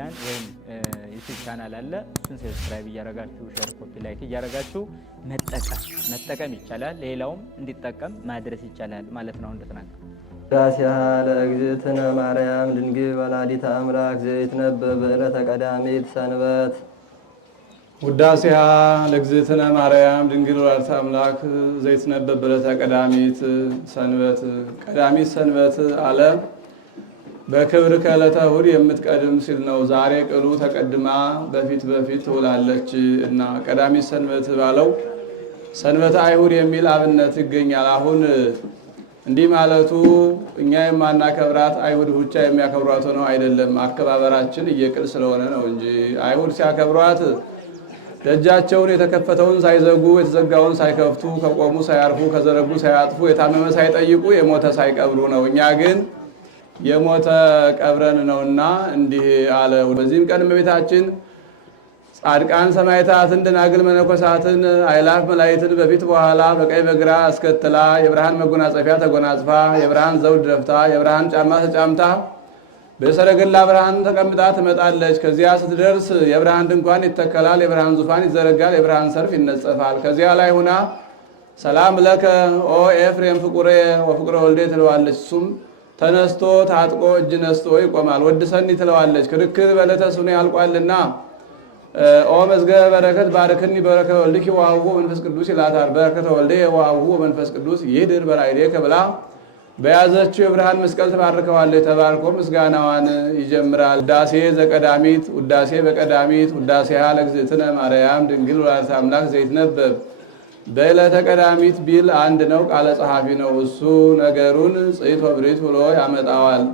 ሚዲያን ወይም ዩቲዩብ ቻናል አለ። እሱን ሰብስክራይብ እያረጋችሁ ሼር፣ ኮፒ፣ ላይክ እያረጋችሁ መጠቀም ይቻላል። ሌላውም እንዲጠቀም ማድረስ ይቻላል ማለት ነው እንደተናገረ ዳሲያ ለእግዝእትነ ማርያም ድንግል ወላዲተ አምላክ ዘይትነበብ ዕለተ ቀዳሚት ሰንበት። ውዳሴሃ ለእግዝእትነ ማርያም ድንግል ወላዲተ አምላክ ዘይትነበብ ዕለተ ቀዳሚት ሰንበት። ቀዳሚት ሰንበት አለ በክብር ከዕለተ እሑድ የምትቀድም ሲል ነው። ዛሬ ቅሉ ተቀድማ በፊት ትውላለች እና ቀዳሚት ሰንበት ባለው ሰንበተ አይሁድ የሚል አብነት ይገኛል። አሁን እንዲህ ማለቱ እኛ የማናከብራት አይሁድ ብቻ የሚያከብሯት ነው አይደለም። አከባበራችን እየቅል ስለሆነ ነው እንጂ አይሁድ ሲያከብሯት ደጃቸውን የተከፈተውን ሳይዘጉ የተዘጋውን ሳይከፍቱ ከቆሙ ሳያርፉ ከዘረጉ ሳያጥፉ የታመመ ሳይጠይቁ የሞተ ሳይቀብሩ ነው። እኛ ግን የሞተ ቀብረን ነውና እንዲህ አለ። በዚህም ቀን እመቤታችን ጻድቃን ሰማዕታትን ደናግል መነኮሳትን አእላፍ መላእክትን በፊት በኋላ በቀኝ በግራ አስከትላ የብርሃን መጎናጸፊያ ተጎናጽፋ የብርሃን ዘውድ ደፍታ የብርሃን ጫማ ተጫምታ በሰረገላ ብርሃን ተቀምጣ ትመጣለች። ከዚያ ስትደርስ የብርሃን ድንኳን ይተከላል፣ የብርሃን ዙፋን ይዘረጋል፣ የብርሃን ሰልፍ ይነጸፋል። ከዚያ ላይ ሁና ሰላም ለከ ኦ ኤፍሬም ፍቁሬ ወፍቁረ ወልዴ ትለዋለች። እሱም ተነስቶ ታጥቆ እጅ ነስቶ ይቆማል። ወድሰኒ ትለዋለች። ክርክር በዕለተ ሰኑይ ያልቋልና ኦ መዝገበ በረከት ባርክኒ በረከተ ወልድኪ ወሀብሁ መንፈስ ቅዱስ ይላታል። በረከተ ወልዴ ወሀብሁ መንፈስ ቅዱስ ይህድር በላዕሌከ ብላ በያዘችው የብርሃን መስቀል ተባርከዋለች። ተባርኮ ምስጋናዋን ይጀምራል። ውዳሴ ዘቀዳሚት ውዳሴ በቀዳሚት ውዳሴሃ ለእግዝእትነ ማርያም ድንግል ወላዲተ አምላክ ዘይትነበብ በዕለተ ቀዳሚት ቢል አንድ ነው፣ ቃለ ጸሐፊ ነው። እሱ ነገሩን ጽይት ወብሪት ብሎ ያመጣዋል።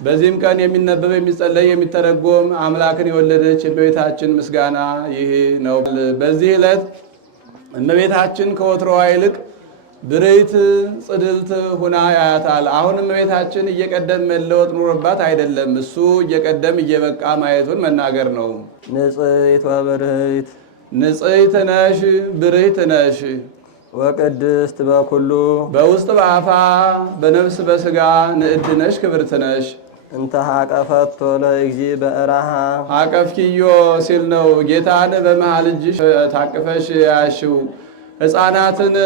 በዚህም ቀን የሚነበብ የሚጸለይ የሚተረጎም አምላክን የወለደች የእመቤታችን ምስጋና ይህ ነው። በዚህ ዕለት እመቤታችን ከወትሮዋ ይልቅ ብርይት ጽድልት ሁና ያያታል። አሁን እመቤታችን እየቀደም መለወጥ ኑሮባት አይደለም፣ እሱ እየቀደም እየበቃ ማየቱን መናገር ነው። ንጽሕት ወብርህት ንጽሕት ነሽ ብርህት ነሽ ወቅድስት በኩሉ በውስጥ በአፋ በነፍስ በስጋ ንዕድ ነሽ ክብርት ነሽ። እንተ ሀቀፈቶ ለእግዚእ በእራሃ አቀፍኪዮ ሲል ነው። ጌታን በመሃል እጅሽ ታቅፈሽ ያሽው ሕፃናትን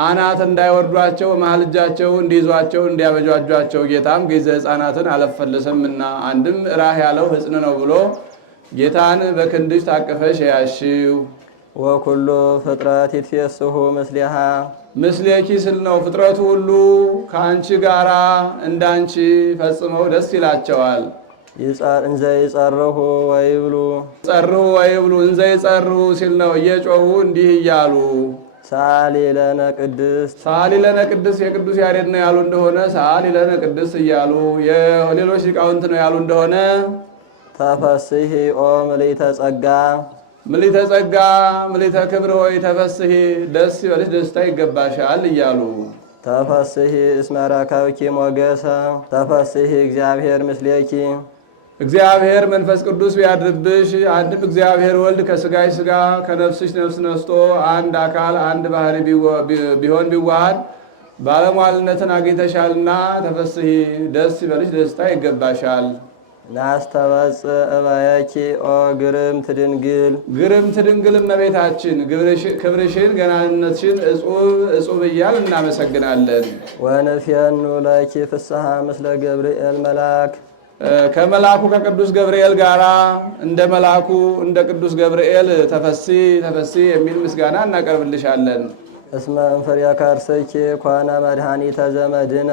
አናት እንዳይወርዷቸው መሃል እጃቸው እንዲይዟቸው እንዲያበጇጇቸው ጌታም ጊዜ ሕፃናትን አለፈለሰምና አንድም ራህ ያለው ሕፅን ነው ብሎ ጌታን በክንድሽ ታቅፈሽ ያሽው። ወኩሎ ፍጥረት ይትፌስሑ ምስሊሃ ምስሌኪ ስል ነው። ፍጥረቱ ሁሉ ከአንቺ ጋራ እንዳንቺ ፈጽመው ደስ ይላቸዋል። እንዘ ይጸርሁ ወይብሉ ጸርሁ ወይብሉ እንዘ ይጸርሁ ሲል ነው። እየጮሁ እንዲህ እያሉ ሰአሊ ለነ ቅድስት ሰአሊ ለነ ቅድስት የቅዱስ ያሬድ ነው ያሉ እንደሆነ ሰአሊ ለነ ቅድስት እያሉ የሌሎች ሊቃውንት ነው ያሉ እንደሆነ ተፈስሒ ኦ ምልዕተ ጸጋ ምልዕተ ጸጋ ምልዕተ ክብር ሆይ ተፈስሒ ደስ ይበልሽ ደስታ ይገባሻል እያሉ ተፈስሒ እስመ ረከብኪ ሞገሰ ተፈስሒ እግዚአብሔር ምስሌኪ እግዚአብሔር መንፈስ ቅዱስ ቢያድርብሽ አንድም እግዚአብሔር ወልድ ከስጋሽ ስጋ ከነፍስሽ ነፍስ ነስቶ አንድ አካል አንድ ባህሪ ቢሆን ቢዋሃድ ባለሟልነትን አግኝተሻልና ተፈስሒ ደስ ይበልሽ ደስታ ይገባሻል። ናስተበጽእ እበየኪ ኦ ግርምት ድንግል ግርምት ድንግል እመቤታችን ክብርሽን ገናንነትሽን እጹብ እያል እናመሰግናለን። ወንፌኑ ለኪ ፍስሐ ምስለ ገብርኤል መልአክ ከመልአኩ ከቅዱስ ገብርኤል ጋራ እንደ መልአኩ እንደ ቅዱስ ገብርኤል ተፈሲ የሚል ምስጋና እናቀርብልሻለን። እስመ እንፍሬ ከርሥኪ ኮነ መድኃኒተ ዘመድነ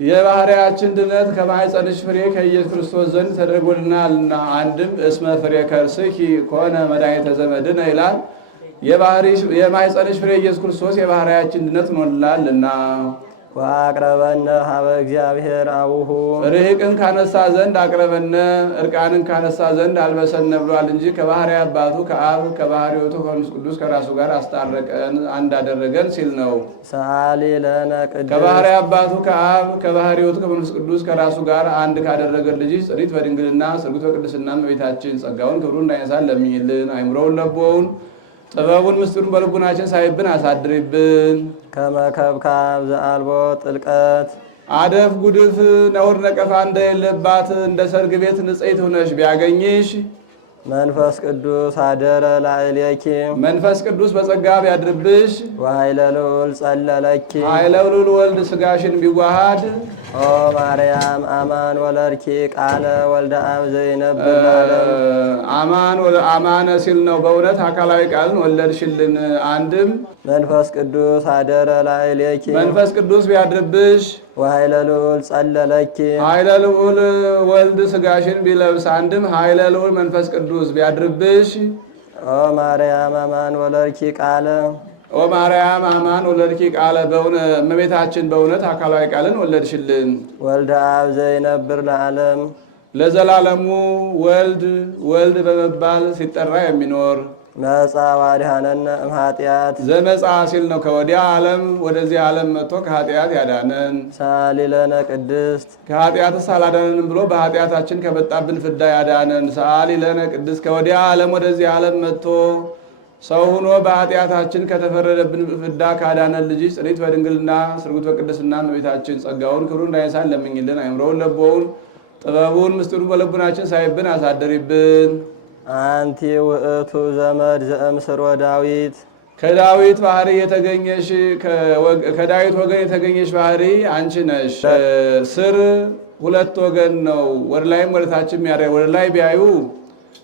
የባህሪያችን ድነት ከማኅፀንሽ ፍሬ ከኢየሱስ ክርስቶስ ዘንድ ተደርጎልናልና አንድም እስመ ፍሬ ከርሥኪ ኮነ መድኃኒተ ዘመድነ ይላል። የማኅፀንሽ ፍሬ ኢየሱስ ክርስቶስ የባህሪያችን ድነት ሆኖልናልና ወአቅረበነ ሀበ እግዚአብሔር አቡሁ ርህቅን ካነሳ ዘንድ አቅረበነ እርቃንን ካነሳ ዘንድ አልበሰነ ብሏል እንጂ ከባህሪ አባቱ ከአብ ከባህሪ ሕይወቱ ከመንፈስ ቅዱስ ከራሱ ጋር አስታረቀን አንድ አደረገን ሲል ነው። ሰአሊ ለነ ቅድስት ከባህሪ አባቱ ከአብ ከባህሪ ሕይወቱ ከመንፈስ ቅዱስ ከራሱ ጋር አንድ ካደረገን ልጅ ጽሪት በድንግልና ስርጉት በቅድስና እመቤታችን ጸጋውን ክብሩን እንዳይነሳን ለምኝልን። አይምሮውን ለቦውን ጥበቡን ምስጢሩን በልቡናችን ሳይብን አሳድሪብን። ከመከብካብ ዘአልቦ ጥልቀት አደፍ ጉድፍ ነውር ነቀፋ እንደሌለባት እንደ ሰርግ ቤት ንጽሕት ሆነሽ ቢያገኝሽ መንፈስ ቅዱስ አደረ ላዕሌኪ መንፈስ ቅዱስ በጸጋ ቢያድርብሽ ወኃይለ ልዑል ጸለለኪ ኃይለ ልዑል ወልድ ሥጋሽን ቢዋሃድ ኦ ማርያም አማን ወለድኪ ቃለ ወልደ አብ ዘይነብር ለዓለም አማነ ሲል ነው። በእውነት አካላዊ ቃልን ወለድሽልን። አንድም መንፈስ ቅዱስ አደረ ላዕሌኪ መንፈስ ቅዱስ ቢያድርብሽ ወኃይለ ልዑል ጸለለኪ ኃይለ ልዑል ወልድ ሥጋሽን ቢለብስ አንድም ኃይለ ልዑል መንፈስ ቅዱስ ቢያድርብሽ ኦ ማርያም አማን ወለድኪ ቃለ ኦ ማርያም አማን ወለድኪ ቃለ እመቤታችን በእውነት አካላዊ ቃልን ወለድሽልን። ወልደ አብ ዘይነብር ለዓለም ለዘላለሙ ወልድ በመባል ሲጠራ የሚኖር መጻ ዋድሃነነ እምኃጢአት ዘመጻ ሲል ነው። ከወዲያ ዓለም ወደዚህ ዓለም መጥቶ ከኃጢአት ያዳነን። ሳሊ ለነ ቅድስት ከኃጢአትስ አላዳነንም ብሎ በኃጢአታችን ከመጣብን ፍዳ ያዳነን። ሰአሊ ለነ ቅድስት ከወዲያ ዓለም ወደዚህ ዓለም መጥቶ ሰው ሆኖ በኃጢአታችን ከተፈረደብን ፍዳ ካዳነን ልጅ ጽኒት በድንግልና ስርጉት በቅድስና እመቤታችን ጸጋውን ክብሩን እንዳይነሳን ለምኝልን። አይምሮውን ለቦውን ጥበቡን ምስጢሩን በልቡናችን ሳይብን አሳደሪብን። አንቲ ውእቱ ዘመድ ዘእምስሮ ዳዊት ከዳዊት ባህሪ የተገኘሽ ከዳዊት ወገን የተገኘሽ ባህሪ አንቺ ነሽ። ስር ሁለት ወገን ነው። ወደ ላይም ወደ ታችም ያረ ወደ ላይ ቢያዩ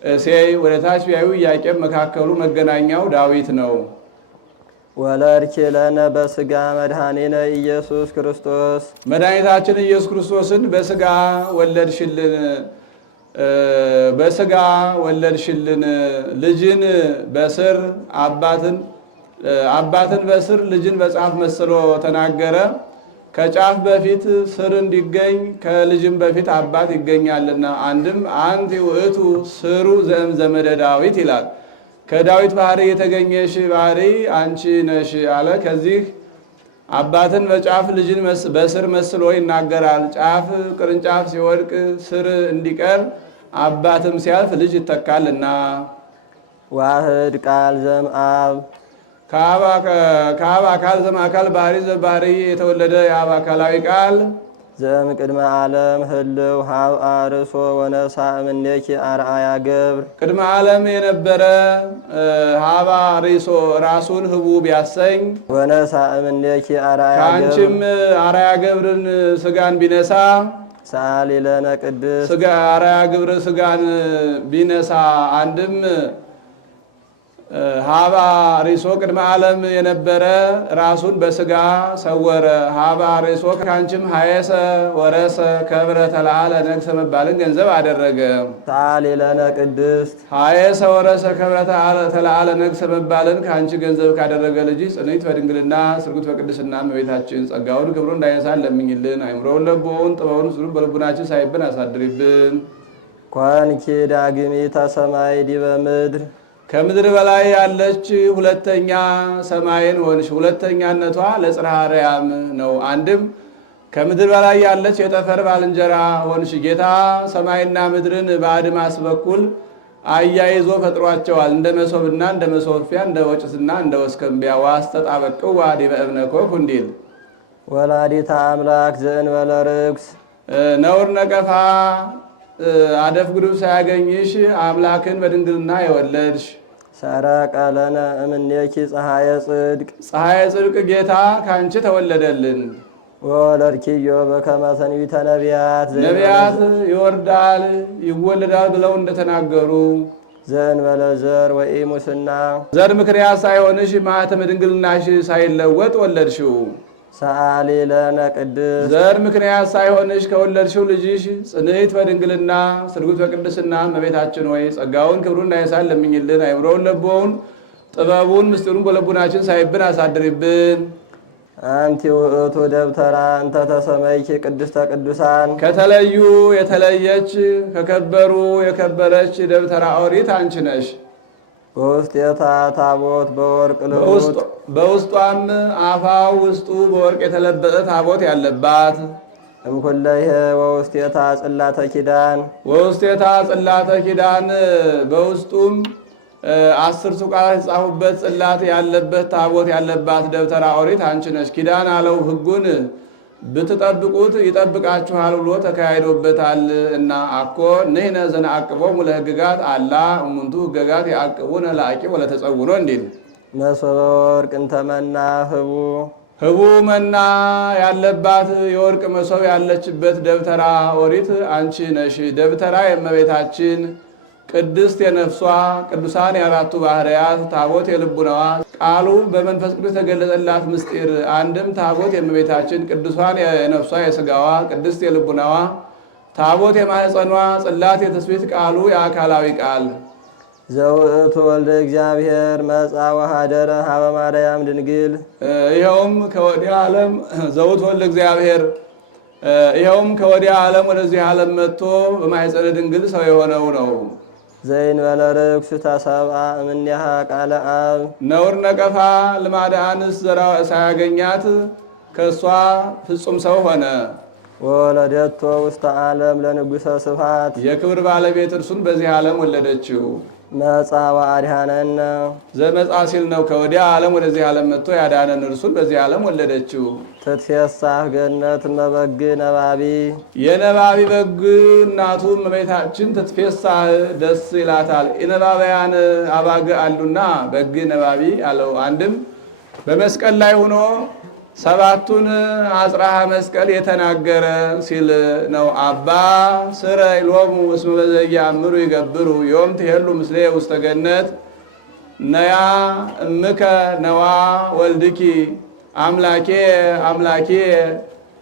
እሴይ ወደ ታች ቢያዩ ኢያቄም መካከሉ መገናኛው ዳዊት ነው። ወለድኪ ለነ በሥጋ መድኃኒነ ኢየሱስ ክርስቶስ መድኃኒታችን ኢየሱስ ክርስቶስን በሥጋ ወለድሽልን። በሥጋ ወለድሽልን። ልጅን በስር አባትን በስር ልጅን በጫፍ መስሎ ተናገረ። ከጫፍ በፊት ስር እንዲገኝ ከልጅም በፊት አባት ይገኛልና አንድም አንቲ ውእቱ ስሩ ዘእም ዘመደ ዳዊት ይላል። ከዳዊት ባህሪ የተገኘሽ ባህሪ አንቺ ነሽ አለ። ከዚህ አባትን በጫፍ ልጅን በስር መስሎ ይናገራል። ጫፍ ቅርንጫፍ ሲወድቅ ስር እንዲቀር አባትም ሲያልፍ ልጅ ይተካልና። ዋህድ ቃል ዘእምአብ ከአብ አካል ዘእምአካል ባህሪ ዘባህሪ የተወለደ የአብ አካላዊ ቃል ዘእምቅድመ ዓለም ህልው ሀብአ ርእሶ ወነሣ እምኔኪ አርአያ ገብር ቅድመ ዓለም የነበረ ሀባ ርእሶ ራሱን ህቡ ቢያሰኝ ወነሣ እምኔኪ አርአያ ገብር ከአንቺም አርአያ ገብርን ስጋን ቢነሳ ሰአሊ ለነ ቅድስት ስጋ አርአያ ግብር ስጋን ቢነሳ አንድም ሀባ ርእሶ ቅድመ ዓለም የነበረ ራሱን በስጋ ሰወረ። ሀባ ርእሶ ከአንቺም ሀየሰ ወረሰ ከብረ ተለዓለ ነግሰ መባልን ገንዘብ አደረገ። ሰአሊ ለነ ቅድስት ሀየሰ ወረሰ ከብረ ተለዓለ ነግሰ መባልን ከአንቺ ገንዘብ ካደረገ ልጅ ጽንዕት በድንግልና ስርጉት በቅድስና እመቤታችን ጸጋውን ክብሩን እንዳይነሳን ለምኝልን። አይምሮውን ለቦውን ጥበቡን ምስሉን በልቡናችን ሳይብን አሳድሪብን። ኮንኪ ዳግሚተ ሰማይ ዲበ ምድር ከምድር በላይ ያለች ሁለተኛ ሰማይን ሆንሽ። ሁለተኛነቷ ለጽርሐ አርያም ነው። አንድም ከምድር በላይ ያለች የጠፈር ባልንጀራ ሆንሽ። ጌታ ሰማይና ምድርን በአድማስ በኩል አያይዞ ፈጥሯቸዋል። እንደ መሶብና እንደ መሶርፊያ እንደ ወጭትና እንደ ወስከንቢያ ዋስተጣበቅዋ ዲበ እብነ ኮኩ እንዲል ወላዲተ አምላክ ዘእንበለ ርግስ ነውር ነቀፋ አደፍ ጉድፍ ሳያገኝሽ አምላክን በድንግልና የወለድሽ ሰረቀ ለነ እምኔኪ ፀሐየ ጽድቅ ፀሐየ ጽድቅ ጌታ ከአንቺ ተወለደልን። ወወለድኪዮ በከመ ትንቢተ ነቢያት ነቢያት ይወርዳል ይወለዳል ብለው እንደተናገሩ ዘእንበለ ዘር ወኢሙስና ዘር ምክንያት ሳይሆንሽ ማኅተመ ድንግልናሽ ሳይለወጥ ወለድሽው። ሰአሊ ለነ ቅድስት ዘር ምክንያት ሳይሆንሽ ከወለድሽው ልጅሽ ጽንዕት በድንግልና ስርጉት በቅድስና እመቤታችን ሆይ ጸጋውን ክብሩን እንዳይነሳን ለምኝልን። አይምሮውን ለቦውን ጥበቡን ምስጢሩን በልቡናችን ሳይብን አሳድሪብን። አንቲ ውእቱ ደብተራ እንተ ተሰመይኪ ቅድስተ ቅዱሳን ከተለዩ የተለየች ከከበሩ የከበረች ደብተራ ኦሪት አንቺ ነሽ። በውስጤታ ታቦት በወርቅ ልሙጥ በውስጧም አፋው ውስጡ በወርቅ የተለበጠ ታቦት ያለባት እምኩለይሄ ወውስጤታ ጽላተ ኪዳን ወውስጤታ ጽላተ ኪዳን በውስጡም 10 ቃላት የተጻፉበት ጽላት ያለበት ታቦት ያለባት ደብተራ ኦሪት አንቺ ነሽ። ኪዳን አለው ሕጉን ብትጠብቁት ይጠብቃችኋል ብሎ ተካሂዶበታል እና አኮ ንሕነ ዘነዐቅቦሙ ለሕግጋት አላ እሙንቱ ሕግጋት ያዕቅቡነ ለአቂብ ወለተጸውዖ እንዲል መሶበ ወርቅ እንተ መና ህቡ ህቡ መና ያለባት የወርቅ መሶብ ያለችበት ደብተራ ኦሪት አንቺ ነሽ። ደብተራ የእመቤታችን ቅድስት የነፍሷ ቅዱሳን የአራቱ ባህርያት ታቦት የልቡናዋ ቃሉ በመንፈስ ቅዱስ የተገለጸላት ምስጢር አንድም ታቦት የእመቤታችን ቅዱሳን የነፍሷ የሥጋዋ ቅድስት የልቡናዋ ታቦት የማኅፀኗ ጽላት የትስብእት ቃሉ የአካላዊ ቃል ዘውእቱ ወልደ እግዚአብሔር መጻ ወኀደረ ሀበ ማርያም ድንግል ይኸውም ከወዲያ ዓለም ዘውእቱ ወልደ እግዚአብሔር ይኸውም ከወዲያ ዓለም ወደዚህ ዓለም መጥቶ በማኅፀነ ድንግል ሰው የሆነው ነው። ዘእንበለ ርኩስ ተሰብአ እምኔሃ ቃለ አብ ነውር ነቀፋ ልማደ አንስት ዘራ ሳያገኛት ከእሷ ፍጹም ሰው ሆነ። ወወለደቶ ውስተ ዓለም ለንጉሠ ስብሐት የክብር ባለቤት እርሱን በዚህ ዓለም ወለደችው። መጻ ወአድኀነነ ዘመጻ ሲል ነው። ከወዲያ ዓለም ወደዚህ ዓለም መጥቶ ያዳነን እርሱን በዚህ ዓለም ወለደችው። ትትፌሳህ ገነት እመበግ ነባቢ የነባቢ በግ እናቱ እመቤታችን ትትፌሳህ ደስ ይላታል። የነባቢያን አባግ አሉና በግ ነባቢ አለው። አንድም በመስቀል ላይ ሆኖ ሰባቱን አጽራሃ መስቀል የተናገረ ሲል ነው። አባ ስረይ ሎሙ እስመ በዘያእምሩ ይገብሩ ዮም ትሄሉ ምስሌ ውስተ ገነት ነያ እምከ ነዋ ወልድኪ አምላኬ አምላኬ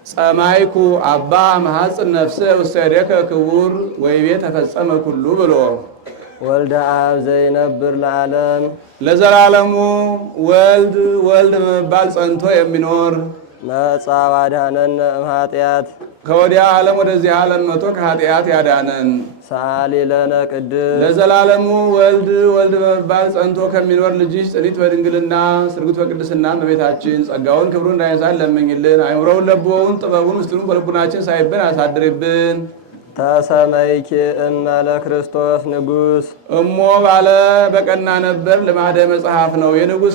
ጸማይኩ አባ መሐፅን ነፍሰ ውስተ እዴከ ክቡር ወይቤ ተፈጸመ ኩሉ ብሎ ወልደ አብ ዘይነብር ለዓለም ለዘላለሙ ወልድ ወልድ በመባል ጸንቶ የሚኖር መጻ ወአድኀነነ እምኃጢአት ከወዲያ ዓለም ወደዚህ ዓለም መጥቶ ከኃጢአት ያዳነን ሰአሊ ለነ ቅድስ ለዘላለሙ ወልድ ወልድ በመባል ጸንቶ ከሚኖር ልጅሽ ጽኒት በድንግልና ስርጉት በቅድስና እመቤታችን ጸጋውን ክብሩን እንዳይነሳን ለምኝልን። አይምሮውን ለቦውን ጥበቡን ምስጢሩን በልቡናችን ሳይብን አሳድርብን። ተሰመይኪ እመ ለክርስቶስ ንጉሥ እሞ ባለ በቀና ነበር ልማደ መጽሐፍ ነው። የንጉሥ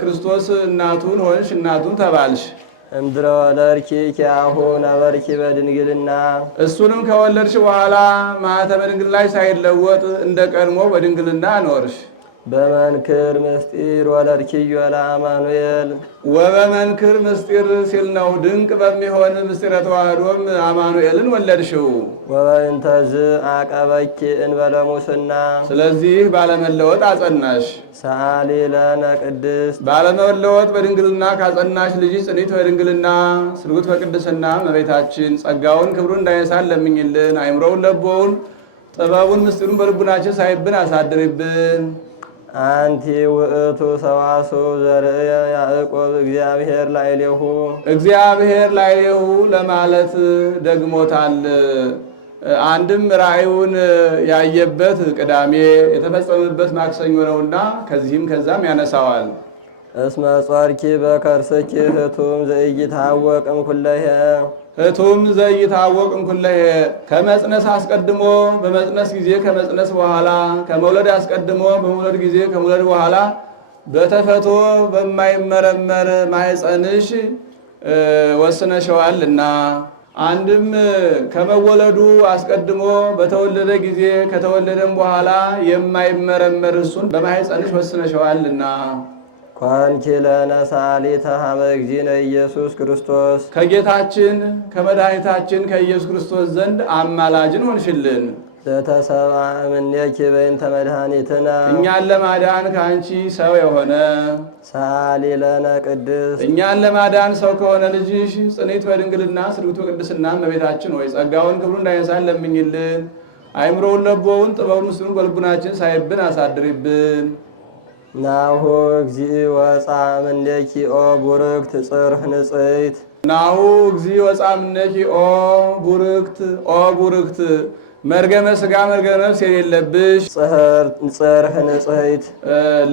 ክርስቶስ እናቱን ሆንሽ እናቱን ተባልሽ። እምድረ ወለድኪ ኪያሁ ነበርኪ በድንግልና እሱንም ከወለድሽ በኋላ ማኅተመ ድንግልና ላይ ሳይለወጥ እንደ ቀድሞ በድንግልና ኖርሽ። በመንክር ምስጢር ወለድኪዮ ለአማኑኤል ወበመንክር ምስጢር ሲል ነው። ድንቅ በሚሆን ምስጢረ ተዋህዶም አማኑኤልን ወለድሽው። ወበእንተዝ አቀበኪ እንበለ ሙስና ስለዚህ ባለመለወጥ አጸናሽ። ሰአሊ ለነ ቅድስት ባለመለወጥ በድንግልና ካጸናሽ ልጅ ጽኒት በድንግልና ስርጉት በቅድስና እመቤታችን ጸጋውን ክብሩን እንዳይነሳን ለምኝልን። አይምሮውን ለቦውን ጥበቡን ምስጢሩን በልቡናችን ሳይብን አሳድርብን። አንቲ ውእቱ ሰዋስው ዘርእየ ያዕቆብ እግዚአብሔር ላዕሌሁ እግዚአብሔር ላዕሌሁ ለማለት ደግሞታል። አንድም ራእዩን ያየበት ቅዳሜ የተፈጸመበት ማክሰኞ ነውና ከዚህም ከዛም ያነሳዋል። እስመ ጾርኪ በከርስኪ ህቱም ዘኢይታወቅ እምኩለሄ ህቱም ዘይታወቅ እምኩለሄ ከመጽነስ አስቀድሞ በመጽነስ ጊዜ ከመጽነስ በኋላ ከመውለድ አስቀድሞ በመውለድ ጊዜ ከመውለድ በኋላ በተፈቶ በማይመረመር ማኅፀንሽ ወስነሸዋልና። አንድም ከመወለዱ አስቀድሞ በተወለደ ጊዜ ከተወለደም በኋላ የማይመረመር እሱን በማኅፀንሽ ወስነሸዋልና። ኮንኪ ለነ ሳሊተ ሀበ እግዚእነ ኢየሱስ ክርስቶስ ከጌታችን ከመድኃኒታችን ከኢየሱስ ክርስቶስ ዘንድ አማላጅን ሆንሽልን። ዘተሰብአ እምኔኪ በእንተ መድኃኒትነ እኛን ለማዳን ከአንቺ ሰው የሆነ ሰአሊ ለነ ቅድስት እኛን ለማዳን ሰው ከሆነ ልጅሽ ጽኒት በድንግልና ስርጉት በቅድስና እመቤታችን ሆይ ጸጋውን ክብሩን እንዳይነሳን ለምኝልን። አይምሮውን ለቦውን ጥበቡን ምስጢሩን በልቡናችን ሳይብን አሳድሪብን። ናሁ እግዚእ ወፃ እምኔኪ ኦ ቡርክት ጽርሕ ንጽሕት ናሁ እግዚእ ወፃ እምኔኪ ኦ ቡርክት መርገመ ሥጋ መርገመ ነፍስ የሌለብሽ ጽርሕ ንጽሕት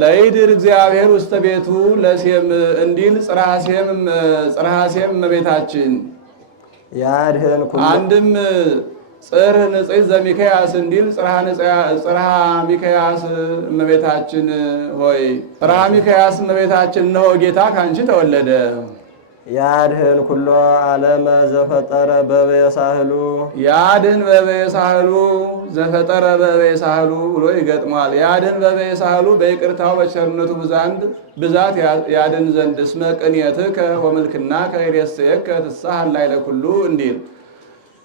ለይድር እግዚአብሔር ውስተ ቤቱ ለሴም እንዲል ጽርሐ ሴም እመቤታችን ያድህን አንድም ጽርሕ ንጽሕት ዘሚካያስ እንዲል ጽርሐ ሚካያስ እመቤታችን ሆይ ጽርሐ ሚካያስ እመቤታችን እነሆ ጌታ ካንቺ ተወለደ። ያድህን ኩሎ ዓለመ ዘፈጠረ በበየሳህሉ ያድህን በበየሳህሉ ዘፈጠረ በበየሳህሉ ብሎ ይገጥሟል። ያድህን በበየሳህሉ በይቅርታው በቸርነቱ ብዛት ያድን ዘንድ እስመ ቅንየትከ ወምልክናከ ይሬስየከ ትሳሃል ላዕለ ኩሉ እንዲል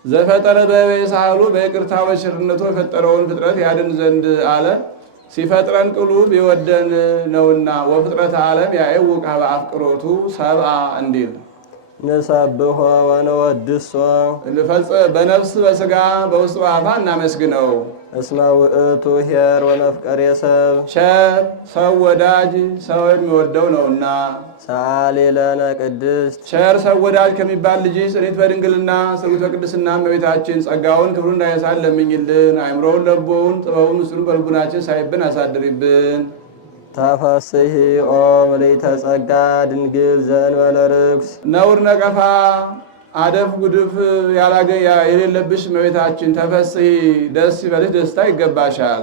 ዘፈጠረ በበየሳህሉ በይቅርታው በቸርነቱ የፈጠረውን ፍጥረት ያድን ዘንድ አለ። ሲፈጥረን ቅሉ ቢወደን ነውና ወፍጥረት ዓለም ያዕውቅ በአፍቅሮቱ ሰብአ እንዲል ንሰብሖ ወነወድሶ በነፍስ በሥጋ በውስጥ በአፋ እናመስግነው። እስመ ውእቱ ኄር ወመፍቀሬ ሰብ ቸር ሰው ወዳጅ ሰው የሚወደው ነውና። ሰአሊ ለነ ቅድስት ቸር ሰው ወዳጅ ከሚባል ልጅ ጽኒት በድንግልና ስርጉት በቅድስና እመቤታችን ጸጋውን ክብሩን እንዳይነሳን ለምኝልን። አእምሮውን ለቦውን ጥበቡን ምስሉን በልቡናችን ሳይብን አሳድሪብን። ተፈስሒ ኦ ምልዕተ ጸጋ ድንግል ዘእንበለ ርኩስ ነውር ነቀፋ አደፍ ጉድፍ የሌለብሽ እመቤታችን ተፈስሒ ደስ ይበልሽ፣ ደስታ ይገባሻል።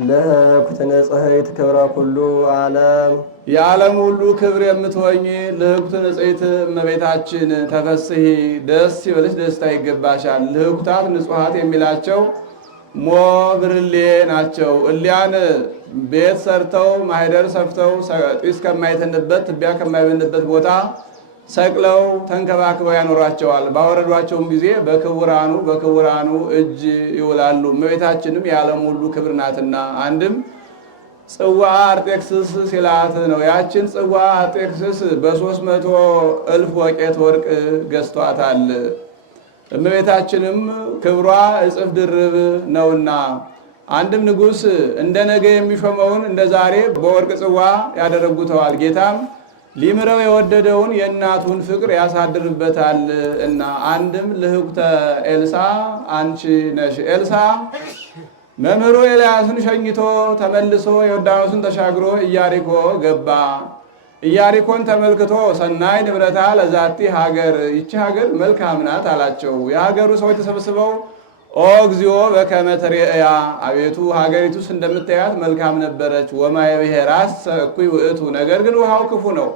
ልህኩት ንጽሕት ክብረ ኩሉ ዓለም የዓለም ሁሉ ክብር የምትሆኝ ልህኩት ንጽሕት እመቤታችን ተፈስሒ ደስ ይበልሽ፣ ደስታ ይገባሻል። ልህኩታት ንጹሐት የሚላቸው ሞ ብርሌ ናቸው። እሊያን ቤት ሰርተው ማህደር ሰፍተው ጢስ ከማይተንበት ትቢያ ከማይበንበት ቦታ ሰቅለው ተንከባክበው ያኖሯቸዋል። ባወረዷቸውም ጊዜ በክቡራኑ እጅ ይውላሉ። እመቤታችንም የዓለም ሁሉ ክብር ናትና አንድም ጽዋ አርጤክስስ ሲላት ነው። ያችን ጽዋ አርጤክስስ በ300,000 ወቄት ወርቅ ገዝቷታል። እመቤታችንም ክብሯ እጥፍ ድርብ ነውና አንድም ንጉሥ እንደ ነገ የሚሾመውን እንደ ዛሬ በወርቅ ጽዋ ያደረጉተዋል። ጌታም ሊምረው የወደደውን የእናቱን ፍቅር ያሳድርበታል እና አንድም ልህኩተ ኤልሳ አንቺ ነሽ። ኤልሳ መምህሩ ኤልያስን ሸኝቶ ተመልሶ ዮርዳኖስን ተሻግሮ ኢያሪኮ ገባ። ኢያሪኮን ተመልክቶ ሰናይ ንብረታ ለዛቲ ሀገር፣ ይቺ ሀገር መልካም ናት አላቸው። የሀገሩ ሰዎች ተሰብስበው ኦ እግዚኦ በከመ ትሬእያ፣ አቤቱ ሀገሪቱስ እንደምታያት መልካም ነበረች። ወማየ ብሔራስ እኩይ ውእቱ፣ ነገር ግን ውሃው ክፉ ነው።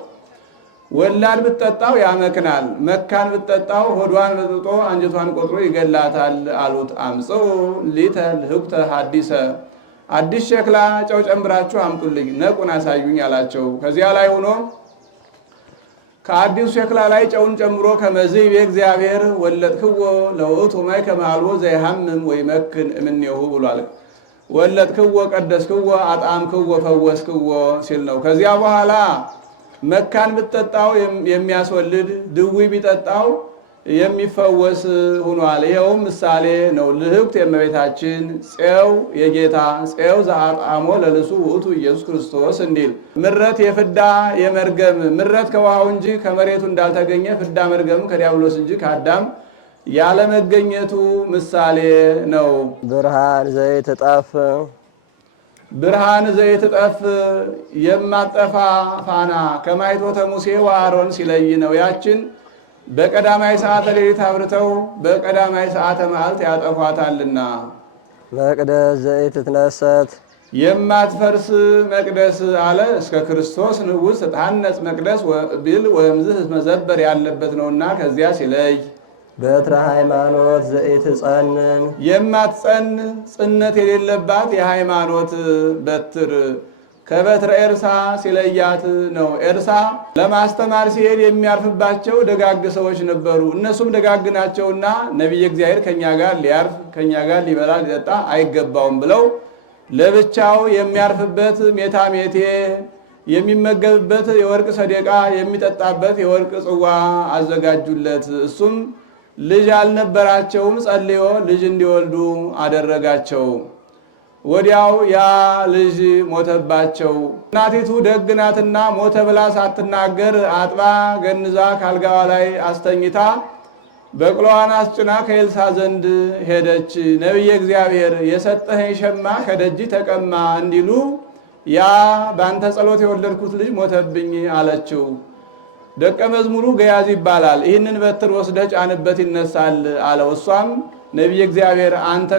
ወላድ ብትጠጣው ያመክናል፣ መካን ብትጠጣው ሆዷን በጥጦ አንጀቷን ቆጥሮ ይገላታል አሉት። አምጽኡ ሊተ ልህኩተ ሐዲሰ፣ አዲስ ሸክላ ጨው ጨምራችሁ አምጡልኝ፣ ነቁን አሳዩኝ አላቸው። ከዚያ ላይ ሆኖ ከአዲሱ ሸክላ ላይ ጨውን ጨምሮ ከመዝህ በእግዚአብሔር ወለጥክዎ ለውእቱ ማይ ከማልዎ ዘይሃምም ወይመክን እምኔሁ ብሏል። ወለጥክዎ ቀደስክዎ አጣምክዎ ፈወስክዎ ሲል ነው። ከዚያ በኋላ መካን ብትጠጣው የሚያስወልድ ድዊ ቢጠጣው የሚፈወስ ሆኗል። ይኸውም ምሳሌ ነው። ልህኩት የእመቤታችን ፄው የጌታ ፄው ዘአጣሞ ለልሱ ውእቱ ኢየሱስ ክርስቶስ እንዲል ምረት የፍዳ የመርገም ምረት ከውሃው እንጂ ከመሬቱ እንዳልተገኘ ፍዳ መርገም ከዲያብሎስ እንጂ ከአዳም ያለመገኘቱ ምሳሌ ነው። ብርሃን ዘይትጠፍ ብርሃን ዘይትጠፍ የማጠፋ ፋና ከማይቶተ ሙሴ ወአሮን ሲለይ ነው። ያችን በቀዳማይ ሰዓተ ሌሊት አብርተው በቀዳማይ ሰዓተ መዓልት ያጠፏታልና። መቅደስ ዘይትትነሰት የማትፈርስ መቅደስ አለ። እስከ ክርስቶስ ንጉሥ ተታነጽ መቅደስ ቢል ወምዝህ መዘበር ያለበት ነውና ከዚያ ሲለይ። በትረ ሃይማኖት ዘይትጸንን የማትጸን ጽነት የሌለባት የሃይማኖት በትር ከበትረ ኤርሳ ሲለያት ነው። ኤርሳ ለማስተማር ሲሄድ የሚያርፍባቸው ደጋግ ሰዎች ነበሩ። እነሱም ደጋግ ናቸውና ነቢየ እግዚአብሔር ከኛ ጋር ሊያርፍ ከኛ ጋር ሊበላ ሊጠጣ አይገባውም ብለው ለብቻው የሚያርፍበት ሜታሜቴ የሚመገብበት የወርቅ ሰደቃ የሚጠጣበት የወርቅ ጽዋ አዘጋጁለት። እሱም ልጅ አልነበራቸውም። ጸልዮ ልጅ እንዲወልዱ አደረጋቸው። ወዲያው ያ ልጅ ሞተባቸው። እናቲቱ ደግ ናትና ሞተ ብላ ሳትናገር አጥባ ገንዛ ካልጋዋ ላይ አስተኝታ በቅሎዋን አስጭና ከኤልሳ ዘንድ ሄደች። ነቢየ እግዚአብሔር የሰጠኸኝ ሸማ ከደጅ ተቀማ እንዲሉ ያ በአንተ ጸሎት የወለድኩት ልጅ ሞተብኝ አለችው። ደቀ መዝሙሩ ገያዝ ይባላል። ይህንን በትር ወስደህ ጫንበት ይነሳል አለው። እሷም ነቢየ እግዚአብሔር አንተ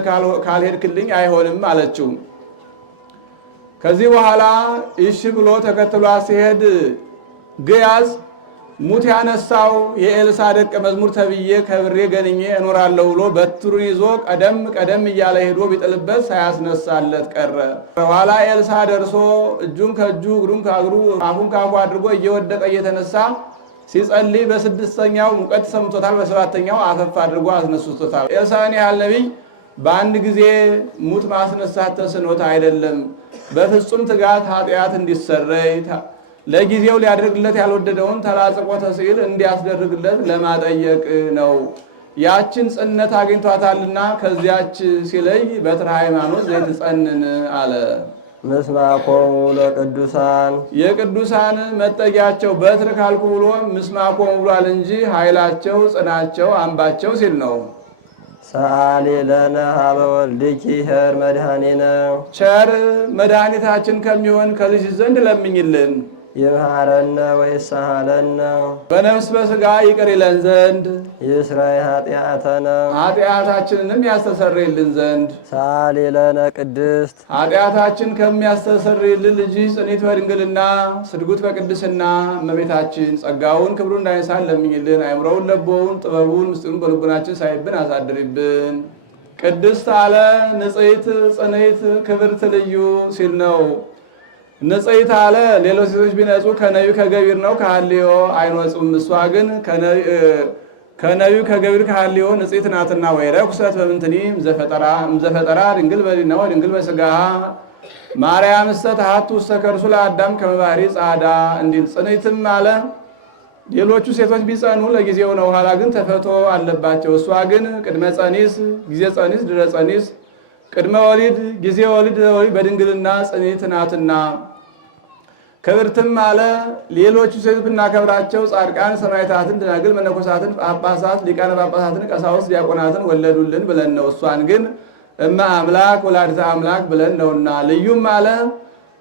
ካልሄድክልኝ አይሆንም አለችው። ከዚህ በኋላ እሺ ብሎ ተከትሏ ሲሄድ ገያዝ ሙት ያነሳው የኤልሳ ደቀ መዝሙር ተብዬ ከብሬ ገንኜ እኖራለሁ ብሎ በትሩን ይዞ ቀደም ቀደም እያለ ሄዶ ቢጥልበት ሳያስነሳለት ቀረ። በኋላ ኤልሳ ደርሶ እጁን ከእጁ እግሩን ከእግሩ አፉን ከአፉ አድርጎ እየወደቀ እየተነሳ ሲጸልይ በስድስተኛው ሙቀት ሰምቶታል፣ በሰባተኛው አፈፍ አድርጎ አስነስቶታል። ኤልሳዕን ያህል ነቢይ በአንድ ጊዜ ሙት ማስነሳት ተስኖት አይደለም፣ በፍጹም ትጋት ኃጢአት እንዲሰረይ ለጊዜው ሊያደርግለት ያልወደደውን ተላጽቆተ ስዕል እንዲያስደርግለት ለማጠየቅ ነው። ያችን ጽነት አግኝቷታልና ከዚያች ሲለይ በትረ ሃይማኖት ዘይትጸንን አለ። ምስማኮሙ ለቅዱሳን የቅዱሳን መጠጊያቸው በትር ካልኩ ብሎ ምስማኮሙ ብሏል እንጂ ኃይላቸው፣ ጽናቸው፣ አምባቸው ሲል ነው። ሰአሊ ለነ ሀበ ወልድኪ ኄር መድኃኒነ ቸር መድኃኒታችን ከሚሆን ከልጅ ዘንድ ለምኝልን። ይምሃረነ ወይሳሃለነ በነፍስ በሥጋ ይቅር ይለን ዘንድ ይስራይ ኃጢአተነ ኃጢአታችንንም ያስተሰርይልን ዘንድ ሰአሊ ለነ ቅድስት ኃጢአታችን ከሚያስተሰርይልን ልጅሽ ጽኒት በድንግልና ስድጉት በቅድስና እመቤታችን ጸጋውን ክብሩን እንዳይነሳን ለምኝልን። አእምሮውን ለቦውን ጥበቡን ምስጢሩን በልቡናችን ሳይብን አሳድሪብን። ቅድስት አለ ንጽሕት ጽንዕት ክብርት ልዩ ሲል ነው። ንጽሕት አለ ሌሎች ሴቶች ቢነጹ ከነቢዩ ከገቢር ነው ከሐልዮ አይኖጹም። እሷ ግን ከነቢዩ ከገቢር ከሐልዮ ንጽሕት ናትና። ወይ ረኩሰት በምንትኒ እምዘፈጠራ ድንግል በዲና ወድንግል በሥጋሃ ማርያም እስተ ተሐቱ ውስተ ከርሱ ለአዳም ከመ ባሕሪ ጻዕዳ እንዲል። ጽንዕትም አለ ሌሎቹ ሴቶች ቢጸኑ ለጊዜው ነው፣ ኋላ ግን ተፈቶ አለባቸው። እሷ ግን ቅድመ ጸኒስ ጊዜ ጸኒስ ድረ ጸኒስ ቅድመ ወሊድ ጊዜ ወሊድ ወሊድ በድንግልና ጽኒት ናትና። ክብርትም አለ ሌሎቹ ሴቶች ብናከብራቸው ጻድቃን ሰማዕታትን ደናግል መነኮሳትን ጳጳሳት ሊቃነ ጳጳሳትን ቀሳውስት ዲያቆናትን ወለዱልን ብለን ነው። እሷን ግን እመ አምላክ ወላዲተ አምላክ ብለን ነውና። ልዩም አለ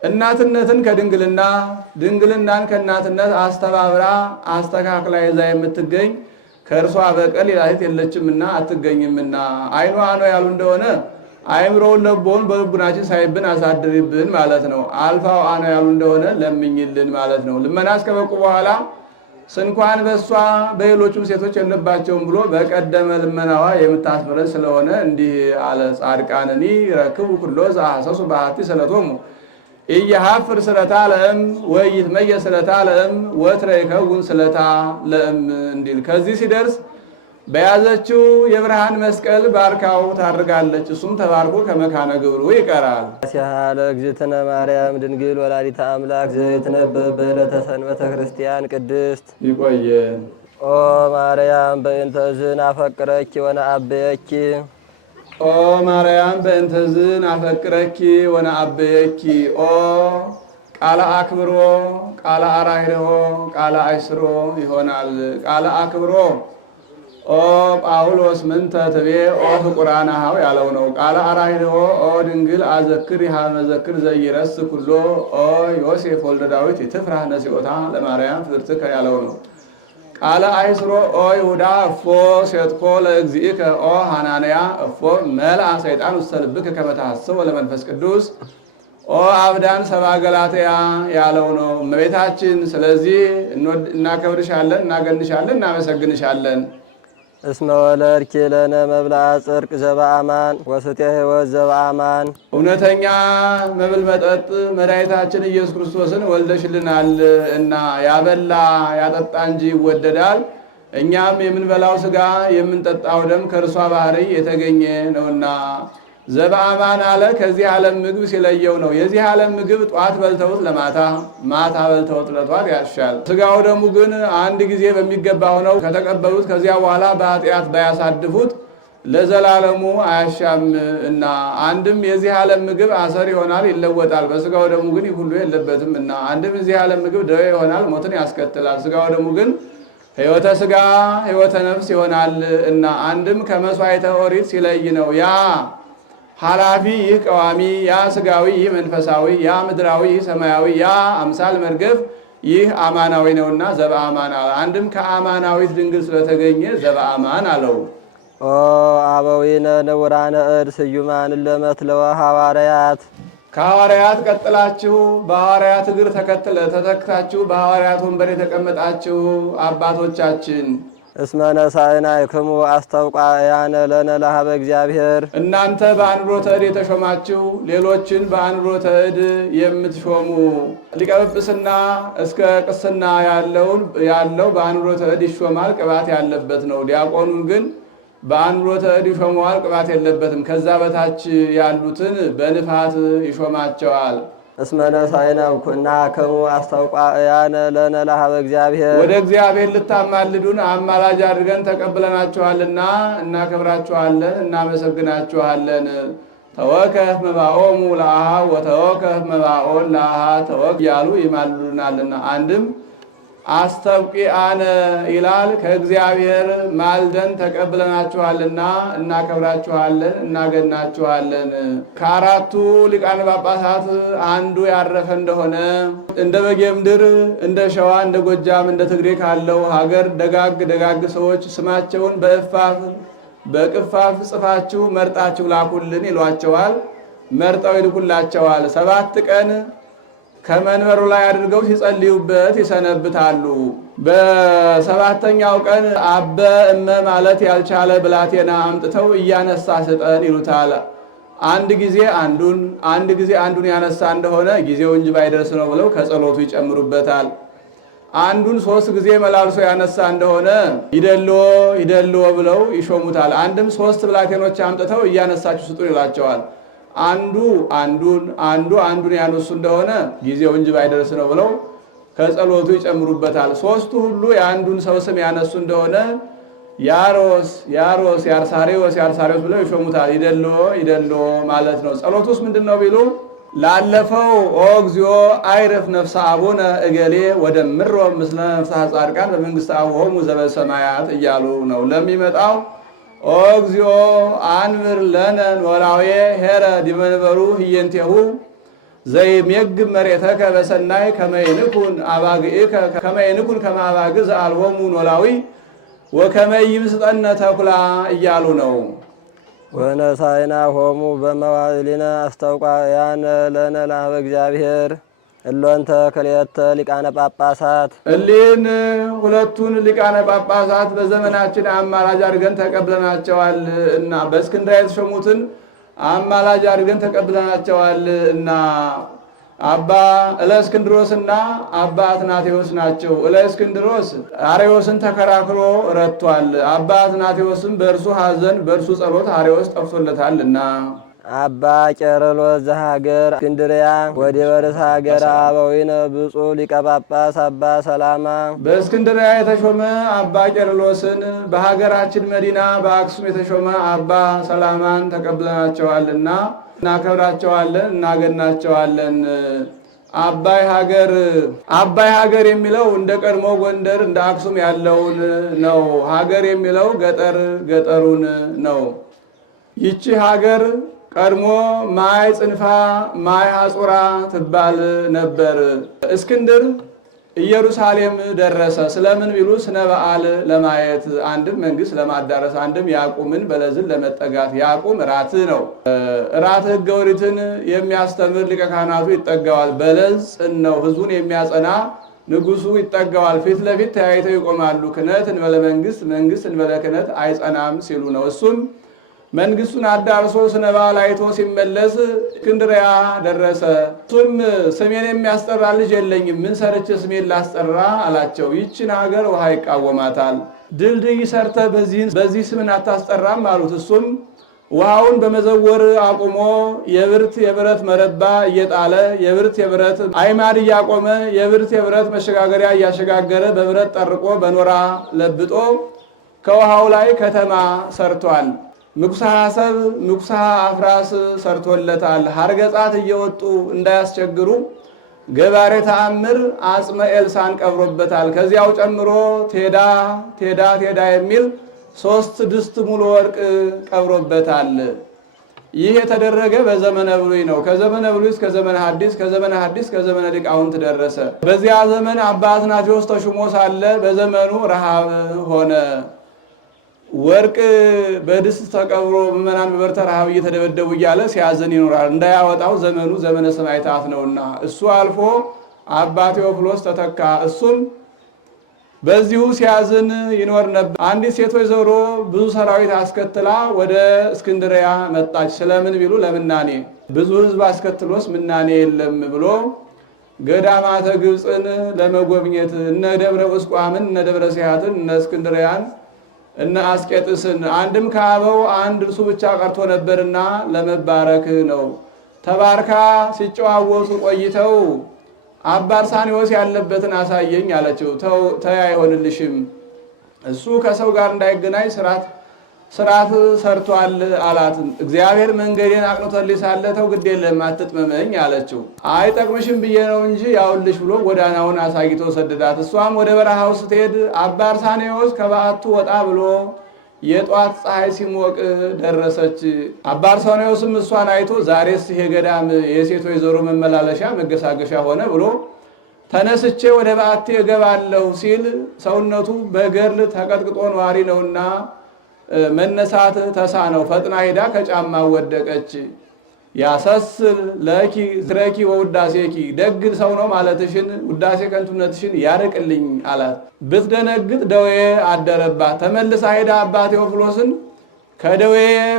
እናትነትን ከድንግልና ድንግልናን ከእናትነት አስተባብራ አስተካክላ ይዛ የምትገኝ ከእርሷ በቀር ሌላ ሴት የለችምና አትገኝምና። አይኗ ነው ያሉ እንደሆነ አእምሮውን ለቦውን በልቡናችን ሳይብን አሳድሪብን ማለት ነው። አልፋው አነ ያሉ እንደሆነ ለምኝልን ማለት ነው። ልመና እስከበቁ በኋላ ስንኳን በእሷ በሌሎቹም ሴቶች የለባቸውም ብሎ በቀደመ ልመናዋ የምታስምረን ስለሆነ እንዲህ አለ። ጻድቃንኒ ረክቡ ኩሎ ዘአሐሰሱ በሀቲ ስለቶሙ ኢየሐፍር ስለታ ለእም ወይትመየ ስለታ ለእም ወትረ ይከውን ስለታ ለእም እንዲል ከዚህ ሲደርስ በያዘችው የብርሃን መስቀል ባርካው ታርጋለች። እሱም ተባርኮ ከመካነ ግብሩ ይቀራል። ሲያለ እግዝእትነ ማርያም ድንግል ወላዲተ አምላክ ዘይትነበብ በዕለተ ሰንበተ ክርስቲያን ቅድስት ይቆየን። ኦ ማርያም በእንተ እዝን አፈቅረኪ ወነአበየኪ ኦ ማርያም በእንተ እዝን አፈቅረኪ ወነአበየኪ ኦ ቃለ አክብሮ ቃለ አራይሮ ቃለ አይስሮ ይሆናል። ቃለ አክብሮ ኦ ጳውሎስ ምንተ ትቤ ኦ ፍቁራነ ኀው ያለው ነው። ቃለ አራይሮ ኦ ድንግል አዘክር ይሃ መዘክር ዘይረስ ኩሎ ኦ ዮሴፍ ወልደ ዳዊት ይትፍራህ ነሲኦታ ለማርያም ፍርትከ ያለው ነው። ቃለ አይስሮ ኦ ይሁዳ እፎ ሴትኮ ለእግዚእከ ኦ ሐናንያ እፎ መልአ ሰይጣን ውስተ ልብከ ከመ ተሐስቦ ለመንፈስ ቅዱስ ኦ አብዳን ሰባ ገላትያ ያለው ነው። እመቤታችን ስለዚህ እናከብርሻለን፣ እናገንሻለን፣ እናመሰግንሻለን። እስመ ወለድኪ ለነ መብልዐ ጽድቅ ዘበአማን ወስቴ ሕይወት ዘበአማን እውነተኛ መብል መጠጥ መድኃኒታችን ኢየሱስ ክርስቶስን ወልደሽልናል እና ያበላ ያጠጣ እንጂ ይወደዳል። እኛም የምንበላው ሥጋ የምንጠጣው ደም ከእርሷ ባህሪ የተገኘ ነውና ዘበአማን አለ ከዚህ ዓለም ምግብ ሲለየው ነው። የዚህ ዓለም ምግብ ጧት በልተውት ለማታ ማታ በልተውት ለጧት ያሻል። ሥጋው ደሙ ግን አንድ ጊዜ በሚገባ ሆነው ከተቀበሉት ከዚያ በኋላ በኃጢአት ባያሳድፉት ለዘላለሙ አያሻም እና አንድም የዚህ ዓለም ምግብ አሰር ይሆናል ይለወጣል፣ በሥጋው ደሙ ግን ሁሉ የለበትም እና አንድም የዚህ ዓለም ምግብ ደዌ ይሆናል ሞትን ያስከትላል፣ ሥጋው ደሙ ግን ሕይወተ ሥጋ ሕይወተ ነፍስ ይሆናል እና አንድም ከመሥዋዕተ ኦሪት ሲለይ ነው። ያ ኃላፊ ይህ ቀዋሚ፣ ያ ሥጋዊ ይህ መንፈሳዊ፣ ያ ምድራዊ ይህ ሰማያዊ፣ ያ አምሳል መርገፍ ይህ አማናዊ ነውና ዘበአማን አለ። አንድም ከአማናዊት ድንግል ስለተገኘ ዘበአማን አለው። ኦ አበዊነ ንቡራነ እድ ስዩማን ለመትለወ ሐዋርያት ከሐዋርያት ቀጥላችሁ በሐዋርያት እግር ተተክታችሁ በሐዋርያት ወንበር የተቀመጣችሁ አባቶቻችን እስመ ነሣእናክሙ አስተውቋያነ ለነ ለኀበ እግዚአብሔር እናንተ በአንብሮተ እድ የተሾማችሁ ሌሎችን በአንብሮተ እድ የምትሾሙ ሊቀ ጵጵስና እስከ ቅስና ያለው በአንብሮተ እድ ይሾማል፣ ቅባት ያለበት ነው። ዲያቆኑን ግን በአንብሮተ እድ ይሾመዋል፣ ቅባት የለበትም። ከዛ በታች ያሉትን በንፋት ይሾማቸዋል። እስመ ነሣእናክሙ አስተውቋያነ ለነ ለኀበ እግዚአብሔር ወደ እግዚአብሔር ልታማልዱን አማላጅ አድርገን ተቀብለናችኋልና እናከብራችኋለን፣ እናመሰግናችኋለን። ተወከፍ መባኦሙ ለአኀው ወተወከፍ መባኦን ለአኀ ተወክ ያሉ ይማልዱናልና። አንድም አስተብቂአነ ይላል ከእግዚአብሔር ማልደን ተቀብለናችኋልና እናከብራችኋለን፣ እናገናችኋለን። ከአራቱ ሊቃነ ጳጳሳት አንዱ ያረፈ እንደሆነ እንደ በጌምድር፣ እንደ ሸዋ፣ እንደ ጎጃም፣ እንደ ትግሬ ካለው ሀገር ደጋግ ሰዎች ስማቸውን በቅፋፍ ጽፋችሁ መርጣችሁ ላኩልን ይሏቸዋል። መርጠው ይልኩላቸዋል። 7 ቀን ከመንበሩ ላይ አድርገው ሲጸልዩበት ይሰነብታሉ። በሰባተኛው ቀን አበ እመ ማለት ያልቻለ ብላቴና አምጥተው እያነሳ ስጠን ይሉታል። አንድ ጊዜ አንዱን ያነሳ እንደሆነ ጊዜው እንጂ ባይደርስ ነው ብለው ከጸሎቱ ይጨምሩበታል። አንዱን 3 ጊዜ መላልሶ ያነሳ እንደሆነ ይደልዎ ብለው ይሾሙታል። አንድም 3 ብላቴኖች አምጥተው እያነሳችሁ ስጡን ይላቸዋል። አንዱን ያነሱ እንደሆነ ጊዜው እንጂ ባይደርስ ነው ብለው ከጸሎቱ ይጨምሩበታል። 3ቱ ሁሉ የአንዱን ሰው ስም ያነሱ እንደሆነ ያሮስ ያርሳሬዎስ ብለው ይሾሙታል። ይደልዎ ማለት ነው። ጸሎቱስ ምንድን ነው ቢሉ ላለፈው ኦ እግዚኦ አይረፍ ነፍሰ አቡነ እገሌ ወደምሮ ምስለ ነፍሰ ጻድቃን በመንግሥተ አቡሆሙ ዘበሰማያት እያሉ ነው። ለሚመጣው ኦ እግዚኦ አንብር ለነ ኖላዌ ሄረ ዲበ መንበሩ ህየንቴሁ ዘይሜግብ መሬተከ በሰናይ ከመይንኩን ከመ አባግዕ ዘአልቦሙ ኖላዊ ወከመ ይምስጠነ ተኩላ እያሉ ነው። ወነሣእናሆሙ በመዋዕሊነ አስተውቋያነ ለነ ለኀበ እግዚአብሔር እሎንተ ክልኤተ ሊቃነ ጳጳሳት እሊህን ሁለቱን ሊቃነ ጳጳሳት በዘመናችን አማላጅ አድርገን ተቀብለናቸዋል እና በእስክንድርያ የተሾሙትን አማላጅ አድርገን ተቀብለናቸዋል እና አባ እለእስክንድሮስና አባ አትናቴዎስ ናቸው። እለእስክንድሮስ አርዮስን ተከራክሮ ረቷል። አባ አትናቴዎስም በእርሱ ሐዘን በእርሱ ጸሎት አርዮስ ጠፍቶለታልና። አባ ቄርሎስ ዘሀገር እስክንድርያ ወዲበርስ ሀገረ አበዊነ ብፁዕ ሊቀ ጳጳስ አባ ሰላማ በእስክንድርያ የተሾመ አባ ቄርሎስን በሀገራችን መዲና በአክሱም የተሾመ አባ ሰላማን ተቀብለናቸዋልና እናከብራቸዋለን፣ እናገናቸዋለን። አባይ ሀገር የሚለው እንደ ቀድሞ ጎንደር እንደ አክሱም ያለውን ነው። ሀገር የሚለው ገጠሩን ነው። ይቺ ሀገር ቀድሞ ማይ ጽንፋ ማይ ሐጹራ ትባል ነበር። እስክንድር ኢየሩሳሌም ደረሰ። ስለምን ቢሉ ስነ በዓል ለማየት አንድም መንግስት ለማዳረስ አንድም ያዕቁምን በለዝን ለመጠጋት ያዕቁም ራት ነው። ራት ሕገ ኦሪትን የሚያስተምር ሊቀ ካህናቱ ይጠጋዋል። በለዝ ጽን ነው። ህዝቡን የሚያጸና ንጉሱ ይጠጋዋል። ፊት ለፊት ተያይተው ይቆማሉ። ክህነት እንበለ መንግስት፣ መንግስት እንበለ ክህነት አይጸናም ሲሉ ነው። እሱም መንግስቱን አዳርሶ ስነ በዓል አይቶ ሲመለስ እስክንድርያ ደረሰ። እሱም ስሜን የሚያስጠራ ልጅ የለኝም፣ ምን ሰርቼ ስሜን ላስጠራ አላቸው። ይችን ሀገር ውሃ ይቃወማታል፣ ድልድይ ሰርተ በዚህ ስምን አታስጠራም አሉት። እሱም ውሃውን በመዘወር አቁሞ የብረት መረባ እየጣለ የብረት አይማድ እያቆመ የብረት መሸጋገሪያ እያሸጋገረ በብረት ጠርቆ በኖራ ለብጦ ከውሃው ላይ ከተማ ሰርቷል። ምኩሳሐ ሰብ ምኩሳሐ አፍራስ ሰርቶለታል። ሀርገጻት እየወጡ እንዳያስቸግሩ ገባሬ ተአምር አጽመ ኤልሳን ቀብሮበታል። ከዚያው ጨምሮ ቴዳ የሚል 3 ድስት ሙሉ ወርቅ ቀብሮበታል። ይህ የተደረገ በዘመነ ብሉይ ነው። ከዘመነ ብሉይ እስከ ዘመነ ሐዲስ፣ ከዘመነ ሐዲስ ከዘመነ ሊቃውንት ደረሰ። በዚያ ዘመን አባ አትናቴዎስ ተሹሞ ሳለ በዘመኑ ረሃብ ሆነ። ወርቅ በድስት ተቀብሮ ምዕመናን በበረታ ረሃብ እየተደበደቡ እያለ ሲያዝን ይኖራል። እንዳያወጣው ዘመኑ ዘመነ ሰማዕታት ነውና እሱ አልፎ አባ ቴዎፍሎስ ተተካ። እሱም በዚሁ ሲያዝን ይኖር ነበር። አንዲት ሴት ወይዘሮ ብዙ ሰራዊት አስከትላ ወደ እስክንድርያ መጣች። ስለምን ቢሉ ለምናኔ ብዙ ሕዝብ አስከትሎስ ምናኔ የለም ብሎ ገዳማተ ግብፅን ለመጎብኘት እነ ደብረ ቁስቋምን እነ ደብረ ሲያትን እነ እስክንድርያን እነ አስቄጥስን አንድም ከአበው አንድ እርሱ ብቻ ቀርቶ ነበርና ለመባረክ ነው። ተባርካ ሲጨዋወቱ ቆይተው አባ አርሳኔዎስ ያለበትን አሳየኝ አለችው። ተይ አይሆንልሽም፣ እሱ ከሰው ጋር እንዳይገናኝ ስርዓት ሰርቷል አላት። እግዚአብሔር መንገዴን አቅንቶልኝ ሳለ ተው ግድ የለም አትጥመመኝ አለችው። አይጠቅምሽም ብዬ ነው እንጂ ያውልሽ ብሎ ጎዳናውን አሳይቶ ሰደዳት። እሷም ወደ በረሃው ስትሄድ አባ አርሳኔዎስ ከበዓቱ ወጣ ብሎ የጧት ፀሐይ ሲሞቅ ደረሰች። አባ አርሳኔዎስም እሷን አይቶ ዛሬስ ይሄ ገዳም የሴት ወይዘሮ መመላለሻ መገሳገሻ ሆነ ብሎ ተነስቼ ወደ በዓቴ እገባለሁ ሲል ሰውነቱ በገርል ተቀጥቅጦ ነዋሪ ነውና መነሳት ተሳነው። ፈጥና ሄዳ ከጫማ ወደቀች። ያሰስል ለኪ ዝረኪ ወውዳሴኪ፣ ደግ ሰው ነው ማለትሽን ውዳሴ ከንቱነትሽን ያርቅልኝ አላት። ብትደነግጥ ደዌ አደረባት። ተመልሳ ሄዳ አባ ቴዎፍሎስን ከደዌ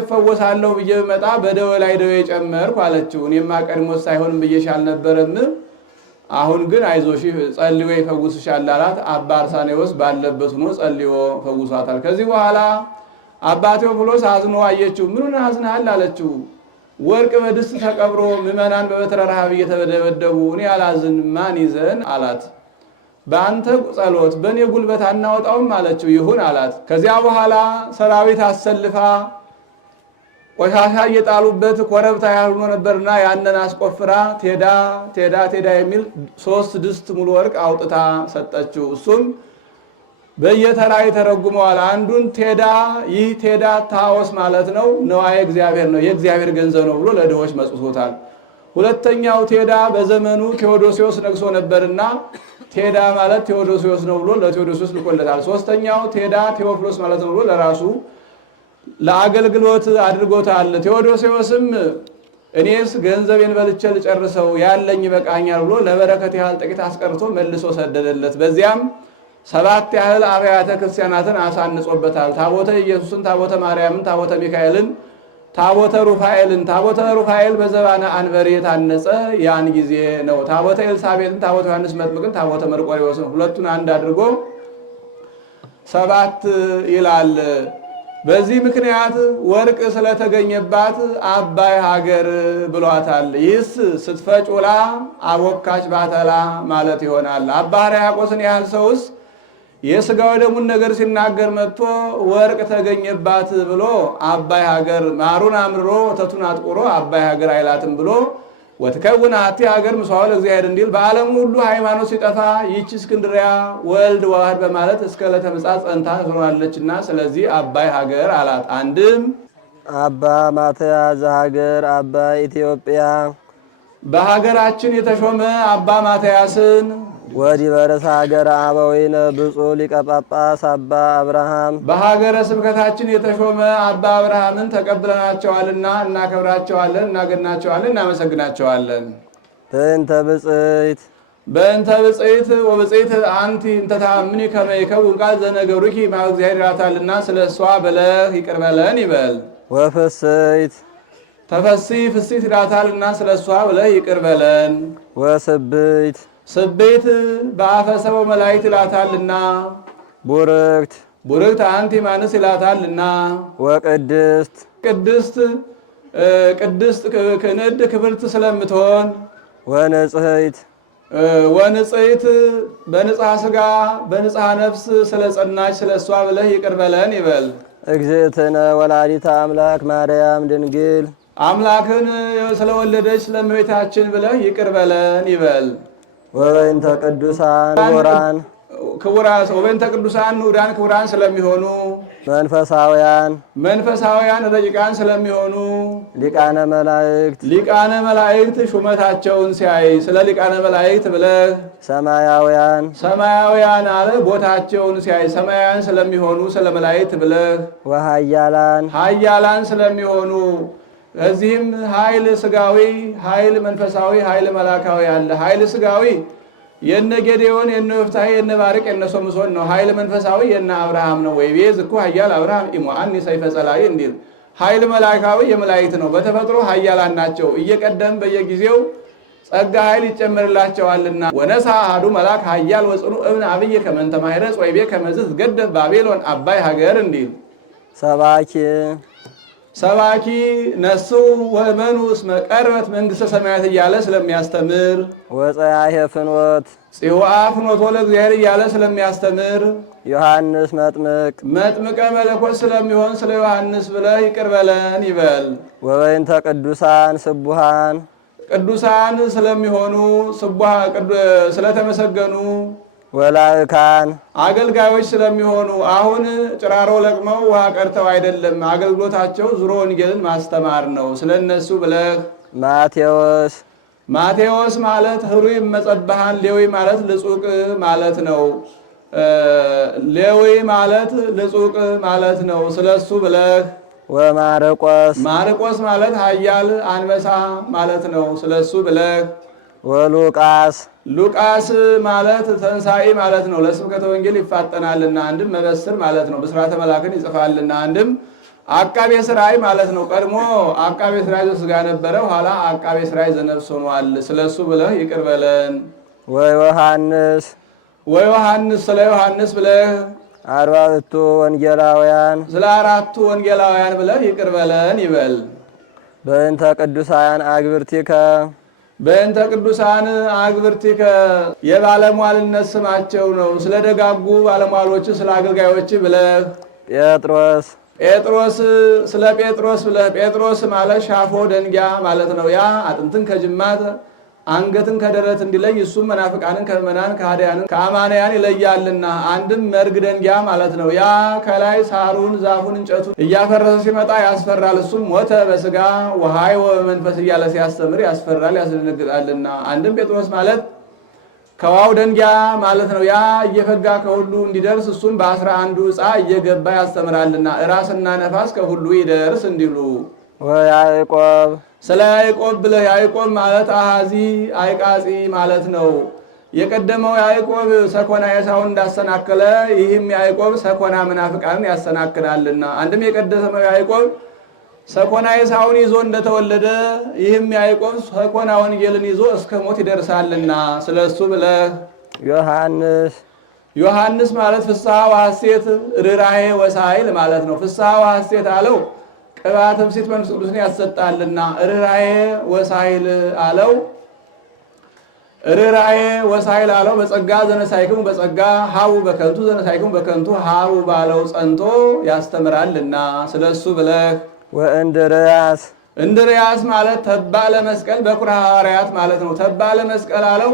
ፈወሳለሁ ብዬ ብመጣ በደዌ ላይ ደዌ ጨመርኩ አለችው። እኔማ ቀድሞስ ሳይሆንም ብዬሽ አልነበረም? አሁን ግን አይዞሽ ጸልዮ ይፈውስሻል አላት። አባ አርሳኔዎስ ባለበት ሆኖ ጸልዮ ፈውሷታል። ከዚህ በኋላ አባ ቴዎፍሎስ አዝኖ አየችው። ምኑን አዝነሃል አለችው። ወርቅ በድስት ተቀብሮ ምዕመናን በበትረ ረሃብ እየተደበደቡ እኔ አላዝን ማን ይዘን አላት። በአንተ ጸሎት በእኔ ጉልበት አናወጣውም አለችው። ይሁን አላት። ከዚያ በኋላ ሰራዊት አሰልፋ ቆሻሻ እየጣሉበት ኮረብታ ያልሆነ ነበርና ያንን አስቆፍራ ቴዳ የሚል 3 ድስት ሙሉ ወርቅ አውጥታ ሰጠችው። እሱም በየተራ ይተረጉመዋል። አንዱን ቴዳ፣ ይህ ቴዳ ታዎስ ማለት ነው፣ ነዋየ እግዚአብሔር ነው፣ የእግዚአብሔር ገንዘብ ነው ብሎ ለድሆች መጽቶታል። ሁለተኛው ቴዳ በዘመኑ ቴዎዶሲዎስ ነግሶ ነበርና ቴዳ ማለት ቴዎዶሲዎስ ነው ብሎ ለቴዎዶሲዎስ ልኮለታል። ሶስተኛው ቴዳ ቴዎፍሎስ ማለት ነው ብሎ ለራሱ ለአገልግሎት አድርጎታል። ቴዎዶሲዎስም እኔስ ገንዘቤን በልቼ ልጨርሰው ያለኝ ይበቃኛል ብሎ ለበረከት ያህል ጥቂት አስቀርቶ መልሶ ሰደደለት። በዚያም 7 ያህል አብያተ ክርስቲያናትን አሳንጾበታል። ታቦተ ኢየሱስን፣ ታቦተ ማርያምን፣ ታቦተ ሚካኤልን፣ ታቦተ ሩፋኤል በዘባነ አንበሬ የታነጸ ያን ጊዜ ነው። ታቦተ ኤልሳቤጥን፣ ታቦተ ዮሐንስ መጥምቅን፣ ታቦተ መርቆሬዎስን ሁለቱን አንድ አድርጎ 7 ይላል። በዚህ ምክንያት ወርቅ ስለተገኘባት አባይ ሀገር ብሏታል። ይህስ ስትፈጭ ውላ አቦካች ባተላ ማለት ይሆናል። አባ ሕርያቆስን ያህል ሰውስ የሥጋ ወደሙን ነገር ሲናገር መጥቶ ወርቅ ተገኘባት ብሎ አባይ ሀገር ማሩን አምርሮ ወተቱን አጥቁሮ አባይ ሀገር አይላትም ብሎ ወትከውን አሐቲ ሀገር ምስዋዕ ለእግዚአብሔር እንዲል በዓለሙ ሁሉ ሃይማኖት ሲጠፋ ይህች እስክንድርያ ወልድ ዋህድ በማለት እስከ ዕለተ ምጽአት ጸንታ ትኖራለችና ስለዚህ አባይ ሀገር አላት። አንድም አባ ማትያስ ሀገር አባ ኢትዮጵያ በሀገራችን የተሾመ አባ ማትያስን ወዲህ በርዕሰ ሀገረ አበዊነ ብፁዕ ሊቀ ጳጳስ አባ አብርሃም በሀገረ ስብከታችን የተሾመ አባ አብርሃምን ተቀብለናቸዋልና እናከብራቸዋለን፣ እናገናቸዋለን፣ እናመሰግናቸዋለን። በእንተ ብፅዕት ወብፅዕት አንቲ እንተ ተአምኒ ከመ ይከውን ቃል ዘነገሩኪ እምኀበ እግዚአብሔር ይላታልና ስለ እሷ በለህ ይቅር በለን ይበል። ወፍስሕት ተፈሲ ፍሲት ይላታልና ስለ እሷ በለህ ይቅር በለን። ወስብሕት ስቤት በአፈ ሰበው መላእክት ይላታልና ቡርክት አንቲ ማንስ ይላታልና ወቅድስት ቅድስት ክንድ ክብርት ስለምትሆን ወንጽሕት በንጽሐ ሥጋ በንጽሐ ነፍስ ስለጸናች ስለ እሷ ብለህ ይቅር በለን ይበል። እግዝእትነ ወላዲተ አምላክ ማርያም ድንግል አምላክን ስለወለደች ስለእመቤታችን ብለህ ይቅር በለን ይበል። ወበእንተ ቅዱሳን ክቡራን ወበእንተ ቅዱሳን ንዑዳን ክቡራን ስለሚሆኑ መንፈሳውያን ረቂቃን ስለሚሆኑ ሊቃነ መላእክት ሹመታቸውን ሲያይ ስለ ሊቃነ መላእክት ብለህ ሰማያውያን አለ ቦታቸውን ሲያይ ሰማያውያን ስለሚሆኑ ስለ መላእክት ብለህ ኃያላን ስለሚሆኑ እዚህም ኃይል ስጋዊ ኃይል መንፈሳዊ ኃይል መላካዊ አለ። ኃይል ስጋዊ የነ ጌዴዎን የነ ወፍታሔ የነ ባርቅ የነ ሶምሶን ነው። ኃይል መንፈሳዊ የነ አብርሃም ነው። ወይ ቤዝ እኮ ኃያል አብርሃም ኢሞአኒ ሰይፈ ጸላኢ እንዲል። ኃይል መላካዊ የመላእክት ነው። በተፈጥሮ ኃያላን ናቸው። እየቀደም በየጊዜው ጸጋ ኃይል ይጨመርላቸዋልና ወነሳ አሐዱ መልአክ ኃያል ወጽኑ እብን አብየ ከመ እንተ ማኅረጽ ወይቤ ከመ ዝትገደፍ ባቢሎን አባይ ሀገር እንዲል። ሰባኪ ነሱ ወእመኑ እስመ ቀርበት መንግሥተ ሰማያት እያለ ስለሚያስተምር ወፀያሄ ፍኖት ጽዋዐ ፍኖቶ ለእግዚአብሔር እያለ ስለሚያስተምር ዮሐንስ መጥምቀ መለኮት ስለሚሆን ስለ ዮሐንስ ብለህ ይቅር በለን ይበል። ወበእንተ ቅዱሳን ስለሚሆኑ ስለተመሰገኑ ወላእካን አገልጋዮች ስለሚሆኑ አሁን ጭራሮ ለቅመው ውሃ ቀርተው አይደለም፣ አገልግሎታቸው ዙሮ ወንጌልን ማስተማር ነው። ስለነሱ ብለህ ማቴዎስ ማለት ህሩይ መጸባሃን ሌዊ ማለት ልጹቅ ማለት ነው። ሌዊ ማለት ልጹቅ ማለት ነው። ስለሱ ብለህ ማርቆስ ማለት ኃያል አንበሳ ማለት ነው። ስለሱ ብለህ ሉቃስ ማለት ተንሳኢ ማለት ነው። ለስብከተ ወንጌል ይፋጠናልና አንድም መበስር ማለት ነው። ብስራተ መላክን ይጽፋልና አንድም አቃቤ ሥራይ ማለት ነው። ቀድሞ አቃቤ ሥራይ ዘሥጋ ነበረ፣ ኋላ አቃቤ ሥራይ ዘነፍስ ሆኗል። ስለሱ ብለህ ይቅር በለን። ወዮሐንስ ስለ ዮሐንስ ብለህ ስለ አራቱ ወንጌላውያን ብለህ ይቅር በለን ይበል። በእንተ ቅዱሳን አግብርቲከ የባለሟልነት ስማቸው ነው። ስለ ደጋጉ ባለሟሎች ስለ አገልጋዮች ብለህ ጴጥሮስ ስለ ጴጥሮስ ብለህ ጴጥሮስ ማለት ሻፎ ደንጊያ ማለት ነው። ያ አጥንትን ከጅማት አንገትን ከደረት እንዲለይ እሱም መናፍቃንን ከምእመናን ከሃዲያንን ከአማንያን ይለያልና አንድም መርግ ደንጊያ ማለት ነው። ያ ከላይ ሳሩን ዛፉን እንጨቱን እያፈረሰ ሲመጣ ያስፈራል። እሱም ሞተ በስጋ ወሐይ ወመንፈስ እያለ ሲያስተምር ያስፈራል ያስደነግጣልና አንድም ጴጥሮስ ማለት ከዋው ደንጊያ ማለት ነው። ያ እየፈጋ ከሁሉ እንዲደርስ እሱም በ11 ዕፃ እየገባ ያስተምራልና ራስና ነፋስ ከሁሉ ይደርስ እንዲሉ። ስለ ያዕቆብ ብለህ ያዕቆብ ማለት አሃዚ አይቃጺ ማለት ነው። የቀደመው ያዕቆብ ሰኮና ኤሳውን እንዳሰናከለ ይህም ያዕቆብ ሰኮና መናፍቃንን ያሰናክላልና አንድም የቀደመው ያዕቆብ ሰኮና ኤሳውን ይዞ እንደተወለደ ይህም ያዕቆብ ሰኮና ወንጌልን ይዞ እስከ ሞት ይደርሳልና ስለሱ ብለህ ዮሐንስ ማለት ፍስሐ ወሐሴት ርኅራኄ ወሳይል ማለት ነው። ፍስሐ ወሐሴት አለው ቅባተ ምሴት መንፈስ ቅዱስን ያሰጣልና ርኅራኄ ወሳይል አለው። ርኅራኄ ወሳይል አለው በጸጋ ዘነሳይክሙ በጸጋ ሀቡ በከንቱ ዘነሳይክሙ በከንቱ ሀቡ ባለው ጸንቶ ያስተምራልና ስለሱ ብለህ እንድርያስ ማለት ተባለ መስቀል በኩረ ሐዋርያት ማለት ነው። ተባለ መስቀል አለው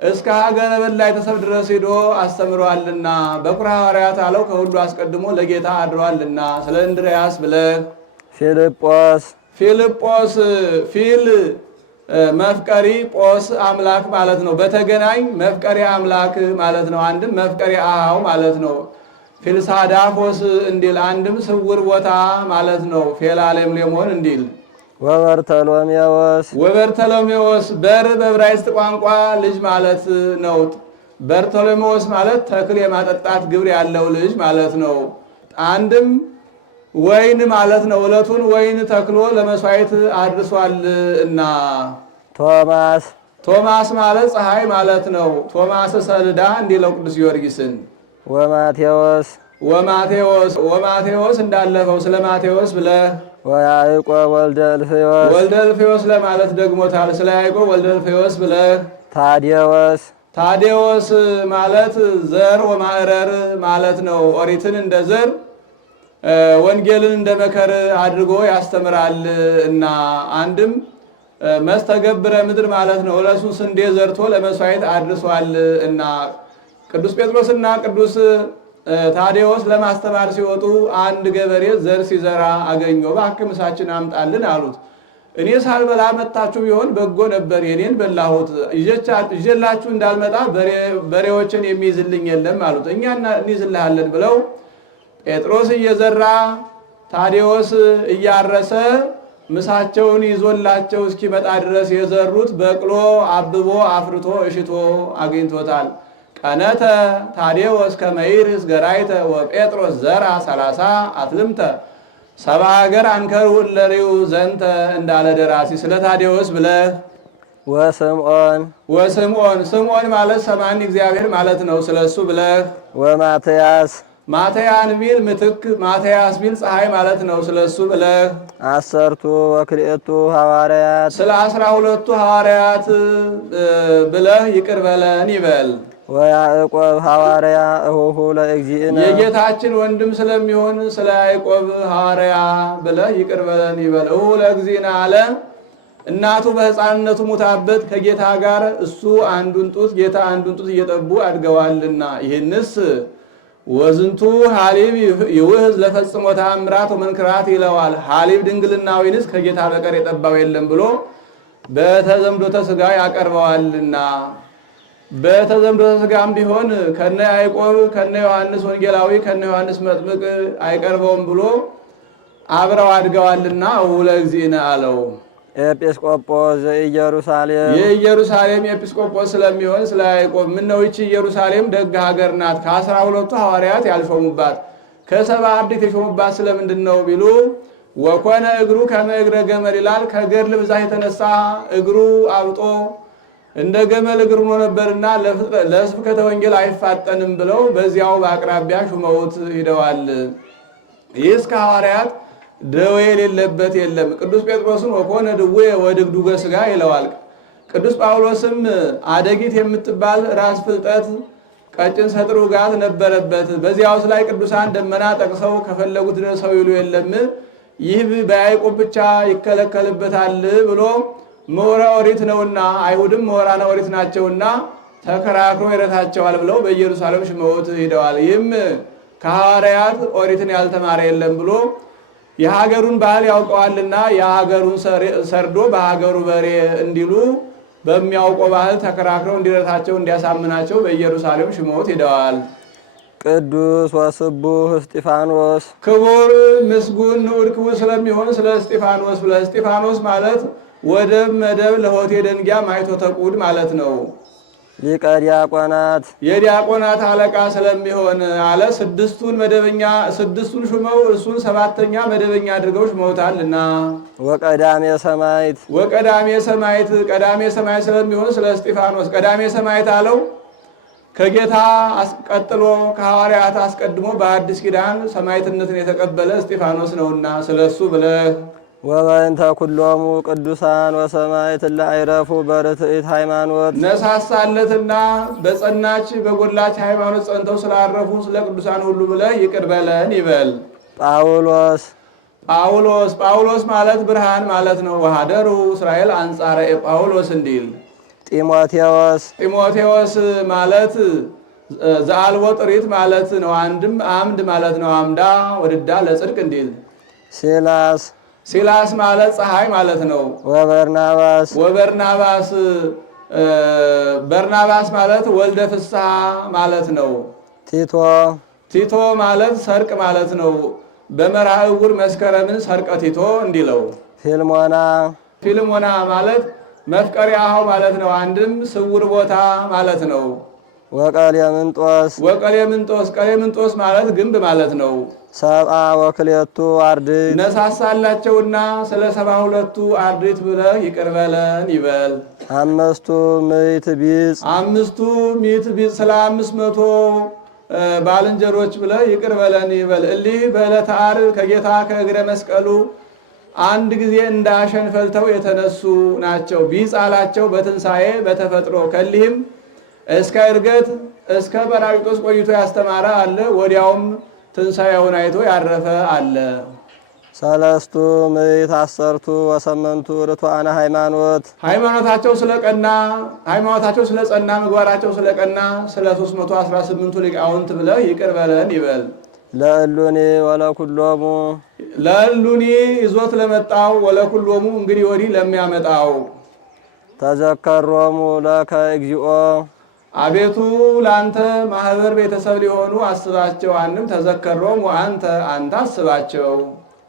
እስከ ሀገረ በላይ ተሰብ ድረስ ሄዶ አስተምሯልና በኩረ ሐዋርያት አለው ከሁሉ አስቀድሞ ለጌታ አድሯልና ስለ እንድርያስ ብለህ ፊልጶስ ፊል መፍቀሪ ጶስ አምላክ ማለት ነው። በተገናኝ መፍቀሪ አምላክ ማለት ነው። አንድም መፍቀሪ አሃው ማለት ነው። ፊልሳዳፎስ እንዲል አንድም ስውር ቦታ ማለት ነው። ፌላሌምሌሞን እንዲል ወበርተሎሜዎስ በር በዕብራይስጥ ቋንቋ ልጅ ማለት ነው። በርተሎሜዎስ ማለት ተክል የማጠጣት ግብር ያለው ልጅ ማለት ነው። አንድም ወይን ማለት ነው። ዕለቱን ወይን ተክሎ ለመስዋዕት አድርሷል እና ቶማስ ማለት ፀሐይ ማለት ነው። ቶማስ ሰልዳ እንዲለው ቅዱስ ጊዮርጊስን ወማቴዎስ እንዳለፈው ስለ ማቴዎስ ብለህ ወያዕቆብ ወልደ እልፍዮስ ለማለት ደግሞታል። ስለ ያዕቆብ ወልደ እልፍዮስ ብለህ ታዴዎስ ማለት ዘር ወማዕረር ማለት ነው። ኦሪትን እንደ ዘር ወንጌልን እንደ መከር አድርጎ ያስተምራል እና አንድም መስተገብረ ምድር ማለት ነው። እለሱን ስንዴ ዘርቶ ለመስዋዕት አድርሷል እና ቅዱስ ጴጥሮስና ቅዱስ ታዴዎስ ለማስተማር ሲወጡ አንድ ገበሬ ዘር ሲዘራ አገኘው። እባክህ ምሳችን አምጣልን አሉት። እኔ ሳልበላ መጣችሁ ቢሆን በጎ ነበር፣ የኔን በላሁት። ይዤላችሁ እንዳልመጣ በሬዎችን የሚይዝልኝ የለም አሉት። እኛ እንይዝልሃለን ብለው ጴጥሮስ እየዘራ ታዴዎስ እያረሰ ምሳቸውን ይዞላቸው እስኪመጣ ድረስ የዘሩት በቅሎ አብቦ አፍርቶ እሽቶ አግኝቶታል። ቀነተ ታዴዎስ ከመይርስ ገራይተ ወጴጥሮስ ዘራ 30 አትልምተ ሰባ ሀገር አንከሩ ለሪው ዘንተ እንዳለ ደራሲ። ስለ ታዴዎስ ብለህ ወስምዖን ስምዖን ማለት ሰማኒ እግዚአብሔር ማለት ነው። ስለሱ ብለህ ወማትያስ ማትያን ቢል ምትክ ማትያስ ቢል ፀሐይ ማለት ነው። ስለሱ ብለህ 10 ወክልኤቱ ሐዋርያት ስለ 12ቱ ሐዋርያት ብለህ ይቅር በለን ይበል። ወያዕቆብ ሐዋርያ እሁሁ ለእግዚእነ የጌታችን ወንድም ስለሚሆን ስለ ያዕቆብ ሐዋርያ ብለህ ይቅር በለን ይበል። እሁሁ ለእግዚእነ አለ። እናቱ በሕፃንነቱ ሙታበት ከጌታ ጋር እሱ አንዱን ጡት ጌታ አንዱን ጡት እየጠቡ አድገዋልና ይህንስ ወዝንቱ ሐሊብ ይውህዝ ለፈጽሞ ተአምራት ወመንክራት ይለዋል። ሐሊብ ድንግልናዊንስ ከጌታ በቀር የጠባው የለም ብሎ በተዘምዶተ ሥጋ ያቀርበዋልና በተዘምዶተ ሥጋም ቢሆን ከነ ያዕቆብ ከነ ዮሐንስ ወንጌላዊ ከነ ዮሐንስ መጥምቅ አይቀርበውም ብሎ አብረው አድገዋልና ውለ እግዚእነ አለው። ኤጲስቆጶስ ዘኢየሩሳሌም የኢየሩሳሌም ኤጲስቆጶስ ስለሚሆን ስለ ያዕቆብ ምነው ይህች ኢየሩሳሌም ደግ ሀገር ናት፣ ከ12ቱ ሐዋርያት ያልሾሙባት ከሰባ አርድእት የሾሙባት ስለምንድን ነው ቢሉ ወኮነ እግሩ ከመ እግረ ገመል ይላል። ከገድል ብዛት የተነሳ እግሩ አብጦ እንደ ገመል እግር ሆኖ ነበርና ለስብከተ ወንጌል አይፋጠንም ብለው በዚያው በአቅራቢያ ሹመውት ሂደዋል። ይህስ ከሐዋርያት ደዌ የሌለበት የለም። ቅዱስ ጴጥሮስን ወኮነ ድዌ ወድግዱገ ሥጋ ይለዋል። ቅዱስ ጳውሎስም አደጊት የምትባል ራስ ፍልጠት ቀጭን ሰጥሩ ጋት ነበረበት። በዚያውስ ላይ ቅዱሳን ደመና ጠቅሰው ከፈለጉት ድረሰው ይሉ የለም ይህ በያዕቆብ ብቻ ይከለከልበታል ብሎ ምሁረ ኦሪት ነውና አይሁድም ምሁራነ ኦሪት ናቸውና ተከራክሮ ይረታቸዋል ብለው በኢየሩሳሌም ሽመውት ሂደዋል። ይህም ከሐዋርያት ኦሪትን ያልተማረ የለም ብሎ የሀገሩን ባህል ያውቀዋልና የሀገሩን ሰርዶ በሀገሩ በሬ እንዲሉ በሚያውቀው ባህል ተከራክረው እንዲረታቸው እንዲያሳምናቸው በኢየሩሳሌም ሽመውት ሂደዋል። ቅዱስ ወስቡህ እስጢፋኖስ ክቡር ምስጉን ንዑድ ክቡር ስለሚሆን ስለ እስጢፋኖስ ብለህ እስጢፋኖስ ማለት ወደብ መደብ ለሆቴ ደንጊያ ማይቶተ ቁድ ማለት ነው። ሊቀ ዲያቆናት የዲያቆናት አለቃ ስለሚሆን አለ። ስድስቱን ሹመው እርሱን 7ኛ መደበኛ አድርገው ሹመውታልና። ወቀዳሜ ሰማዕት ወቀዳሜ ሰማዕት ቀዳሜ ሰማዕት ስለሚሆን ስለ እስጢፋኖስ ቀዳሜ ሰማዕት አለው። ከጌታ አስቀጥሎ ከሐዋርያት አስቀድሞ በአዲስ ኪዳን ሰማዕትነትን የተቀበለ እስጢፋኖስ ነውና ስለሱ ብለህ ወበእንተ ኩሎሙ ቅዱሳን ወሰማዕት ለአይረፉ በርትዕት ሃይማኖት ነሳሳለትና በጸናች በጎላች ሃይማኖት ጸንተው ስላረፉ ስለ ቅዱሳን ሁሉ ብለህ ይቅር በለን ይበል። ጳውሎስ ማለት ብርሃን ማለት ነው። ወሀደሩ እስራኤል አንጻረ ጳውሎስ እንዲል። ጢሞቴዎስ ማለት ዘአልቦ ጥሪት ማለት ነው። አንድም አምድ ማለት ነው። አምዳ ወድዳ ለጽድቅ እንዲል። ሲላስ ማለት ፀሐይ ማለት ነው። በርናባስ ማለት ወልደ ፍስሐ ማለት ነው። ቲቶ ማለት ሰርቅ ማለት ነው። በመርሐ ዕውር መስከረምን ሰርቀ ቲቶ እንዲለው። ፊልሞና ማለት መፍቀሪያው ማለት ነው። አንድም ስውር ቦታ ማለት ነው። ቀሌምንጦስ ማለት ግንብ ማለት ነው። 72 አርድእት ነሳሳላቸውና ስለ 72ቱ አርድእት ብለህ ይቅር በለን ይበል። 500 ቢጽ ስለ 500 ባልንጀሮች ብለህ ይቅር በለን ይበል። እሊህ በዕለተ ዓርብ ከጌታ ከእግረ መስቀሉ አንድ ጊዜ እንዳሸን ፈልተው የተነሱ ናቸው። ቢጽ አላቸው በትንሣኤ በተፈጥሮ ከሊህም እስከ ዕርገት እስከ ጰራቅሊጦስ ቆይቶ ያስተማረ አለ። ወዲያውም ትንሣኤውን አይቶ ያረፈ አለ። ሰለስቱ ምዕት አሰርቱ ወሰመንቱ ርቱዓነ ሃይማኖት ሃይማኖታቸው ስለጸና ምግባራቸው ስለቀና ስለ 318ቱ ሊቃውንት ብለህ ይቅር በለን ይበል። ለእሉኒ ወለኩሎሙ ለእሉኒ ይዞት ለመጣው ወለኩሎሙ እንግዲህ ወዲህ ለሚያመጣው ተዘከሮሙ ለከ እግዚኦ አቤቱ ለአንተ ማህበር ቤተሰብ ሊሆኑ አስባቸው። አንድም ተዘከሮሙ አንተ አስባቸው።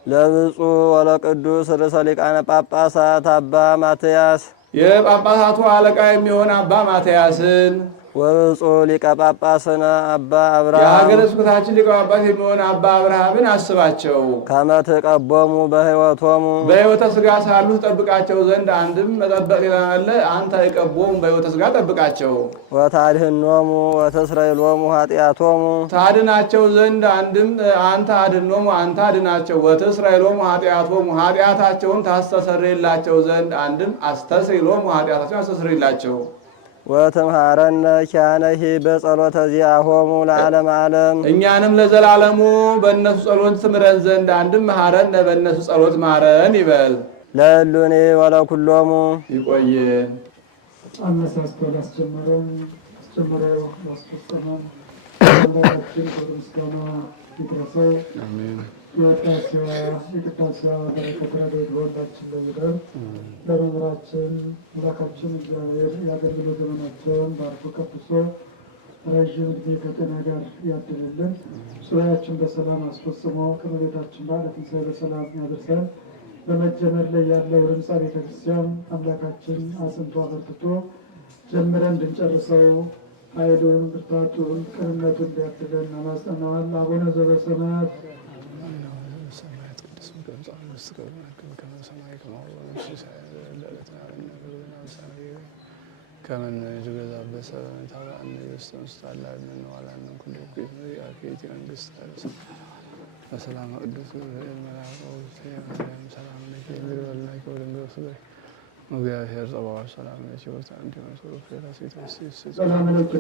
ለብፁዕ ወለቅዱስ ርእሰ ሊቃነ ጳጳሳት አባ ማትያስ የጳጳሳቱ አለቃ የሚሆን አባ ማትያስን ወብፁዕ ሊቀ ጳጳስነ አባ አብርሃም የሀገረ ስብከታችን ሊቀ ጳጳስ የሚሆን አባ አብርሃምን አስባቸው። ከመ ትቀቦሙ በሕይወቶሙ በሕይወተ ሥጋ ሳሉ ጠብቃቸው ዘንድ አንድም መጠበቅ ይላል። አንተ አይቀቦሙ በሕይወተ ሥጋ ጠብቃቸው። ወታድህኖሙ ወተስረይሎሙ ኃጢአቶሙ ታድናቸው ዘንድ አንድም አንተ አድኖሙ አንተ አድናቸው። ወተስረይሎሙ ኃጢአቶሙ ኃጢአታቸውን ታስተሰርይላቸው ዘንድ አንድም አስተስሪሎሙ ኃጢአታቸውን አስተስርይላቸው። ወትምሃረነ ኪያነሂ በጸሎተ ዚአሆሙ ለዓለመ ዓለም እኛንም ለዘላለሙ በእነሱ ጸሎት ትምረን ዘንድ አንድም መሐረነ በእነሱ ጸሎት ማረን ይበል። ለእሉኒ ወለኩሎሙ ይቆየን። አነሳስቶ ላስጀመረን አስጀምረው ያስፈጸመን አምላካችን ምስጋና ይድረሰው። የቅዳሴዋ በረከት ረድኤት በሁላችን ላይ ይደር። ለመምህራችን አምላካችን እግዚአብሔር የአገልግሎት ዘመናቸውን ባርኮ ቀድሶ ረዥም ዕድሜ ከጤና ጋር ያድልልን። ሱባኤያችን በሰላም አስፈጽሞ ከእመቤታችን በዓለ ትንሣኤ በሰላም ያደርሰን። በመጀመር ላይ ያለው ሕንፃ ቤተክርስቲያን አምላካችን አጽንቶ አበርትቶ ጀምረን እንድንጨርሰው ኃይሉን ብርታቱን ቅንነቱን እንዲያድለን እናማጸናዋል። አቡነ ዘበሰማያት ከመን ዝገዛበሰ ታባን የስተንስታላ ምን ዋላን ኩሉ ያከይቲ መንግስት በሰላም ቅዱስ መልአኩ ሰላም ለኪ ይግበልናኪ ወደንገሱ እግዚአብሔር ጸባዖ ሰላም ለኪ ወታ እንዲመሰሩ ፍራሲት ሰላም ለኪ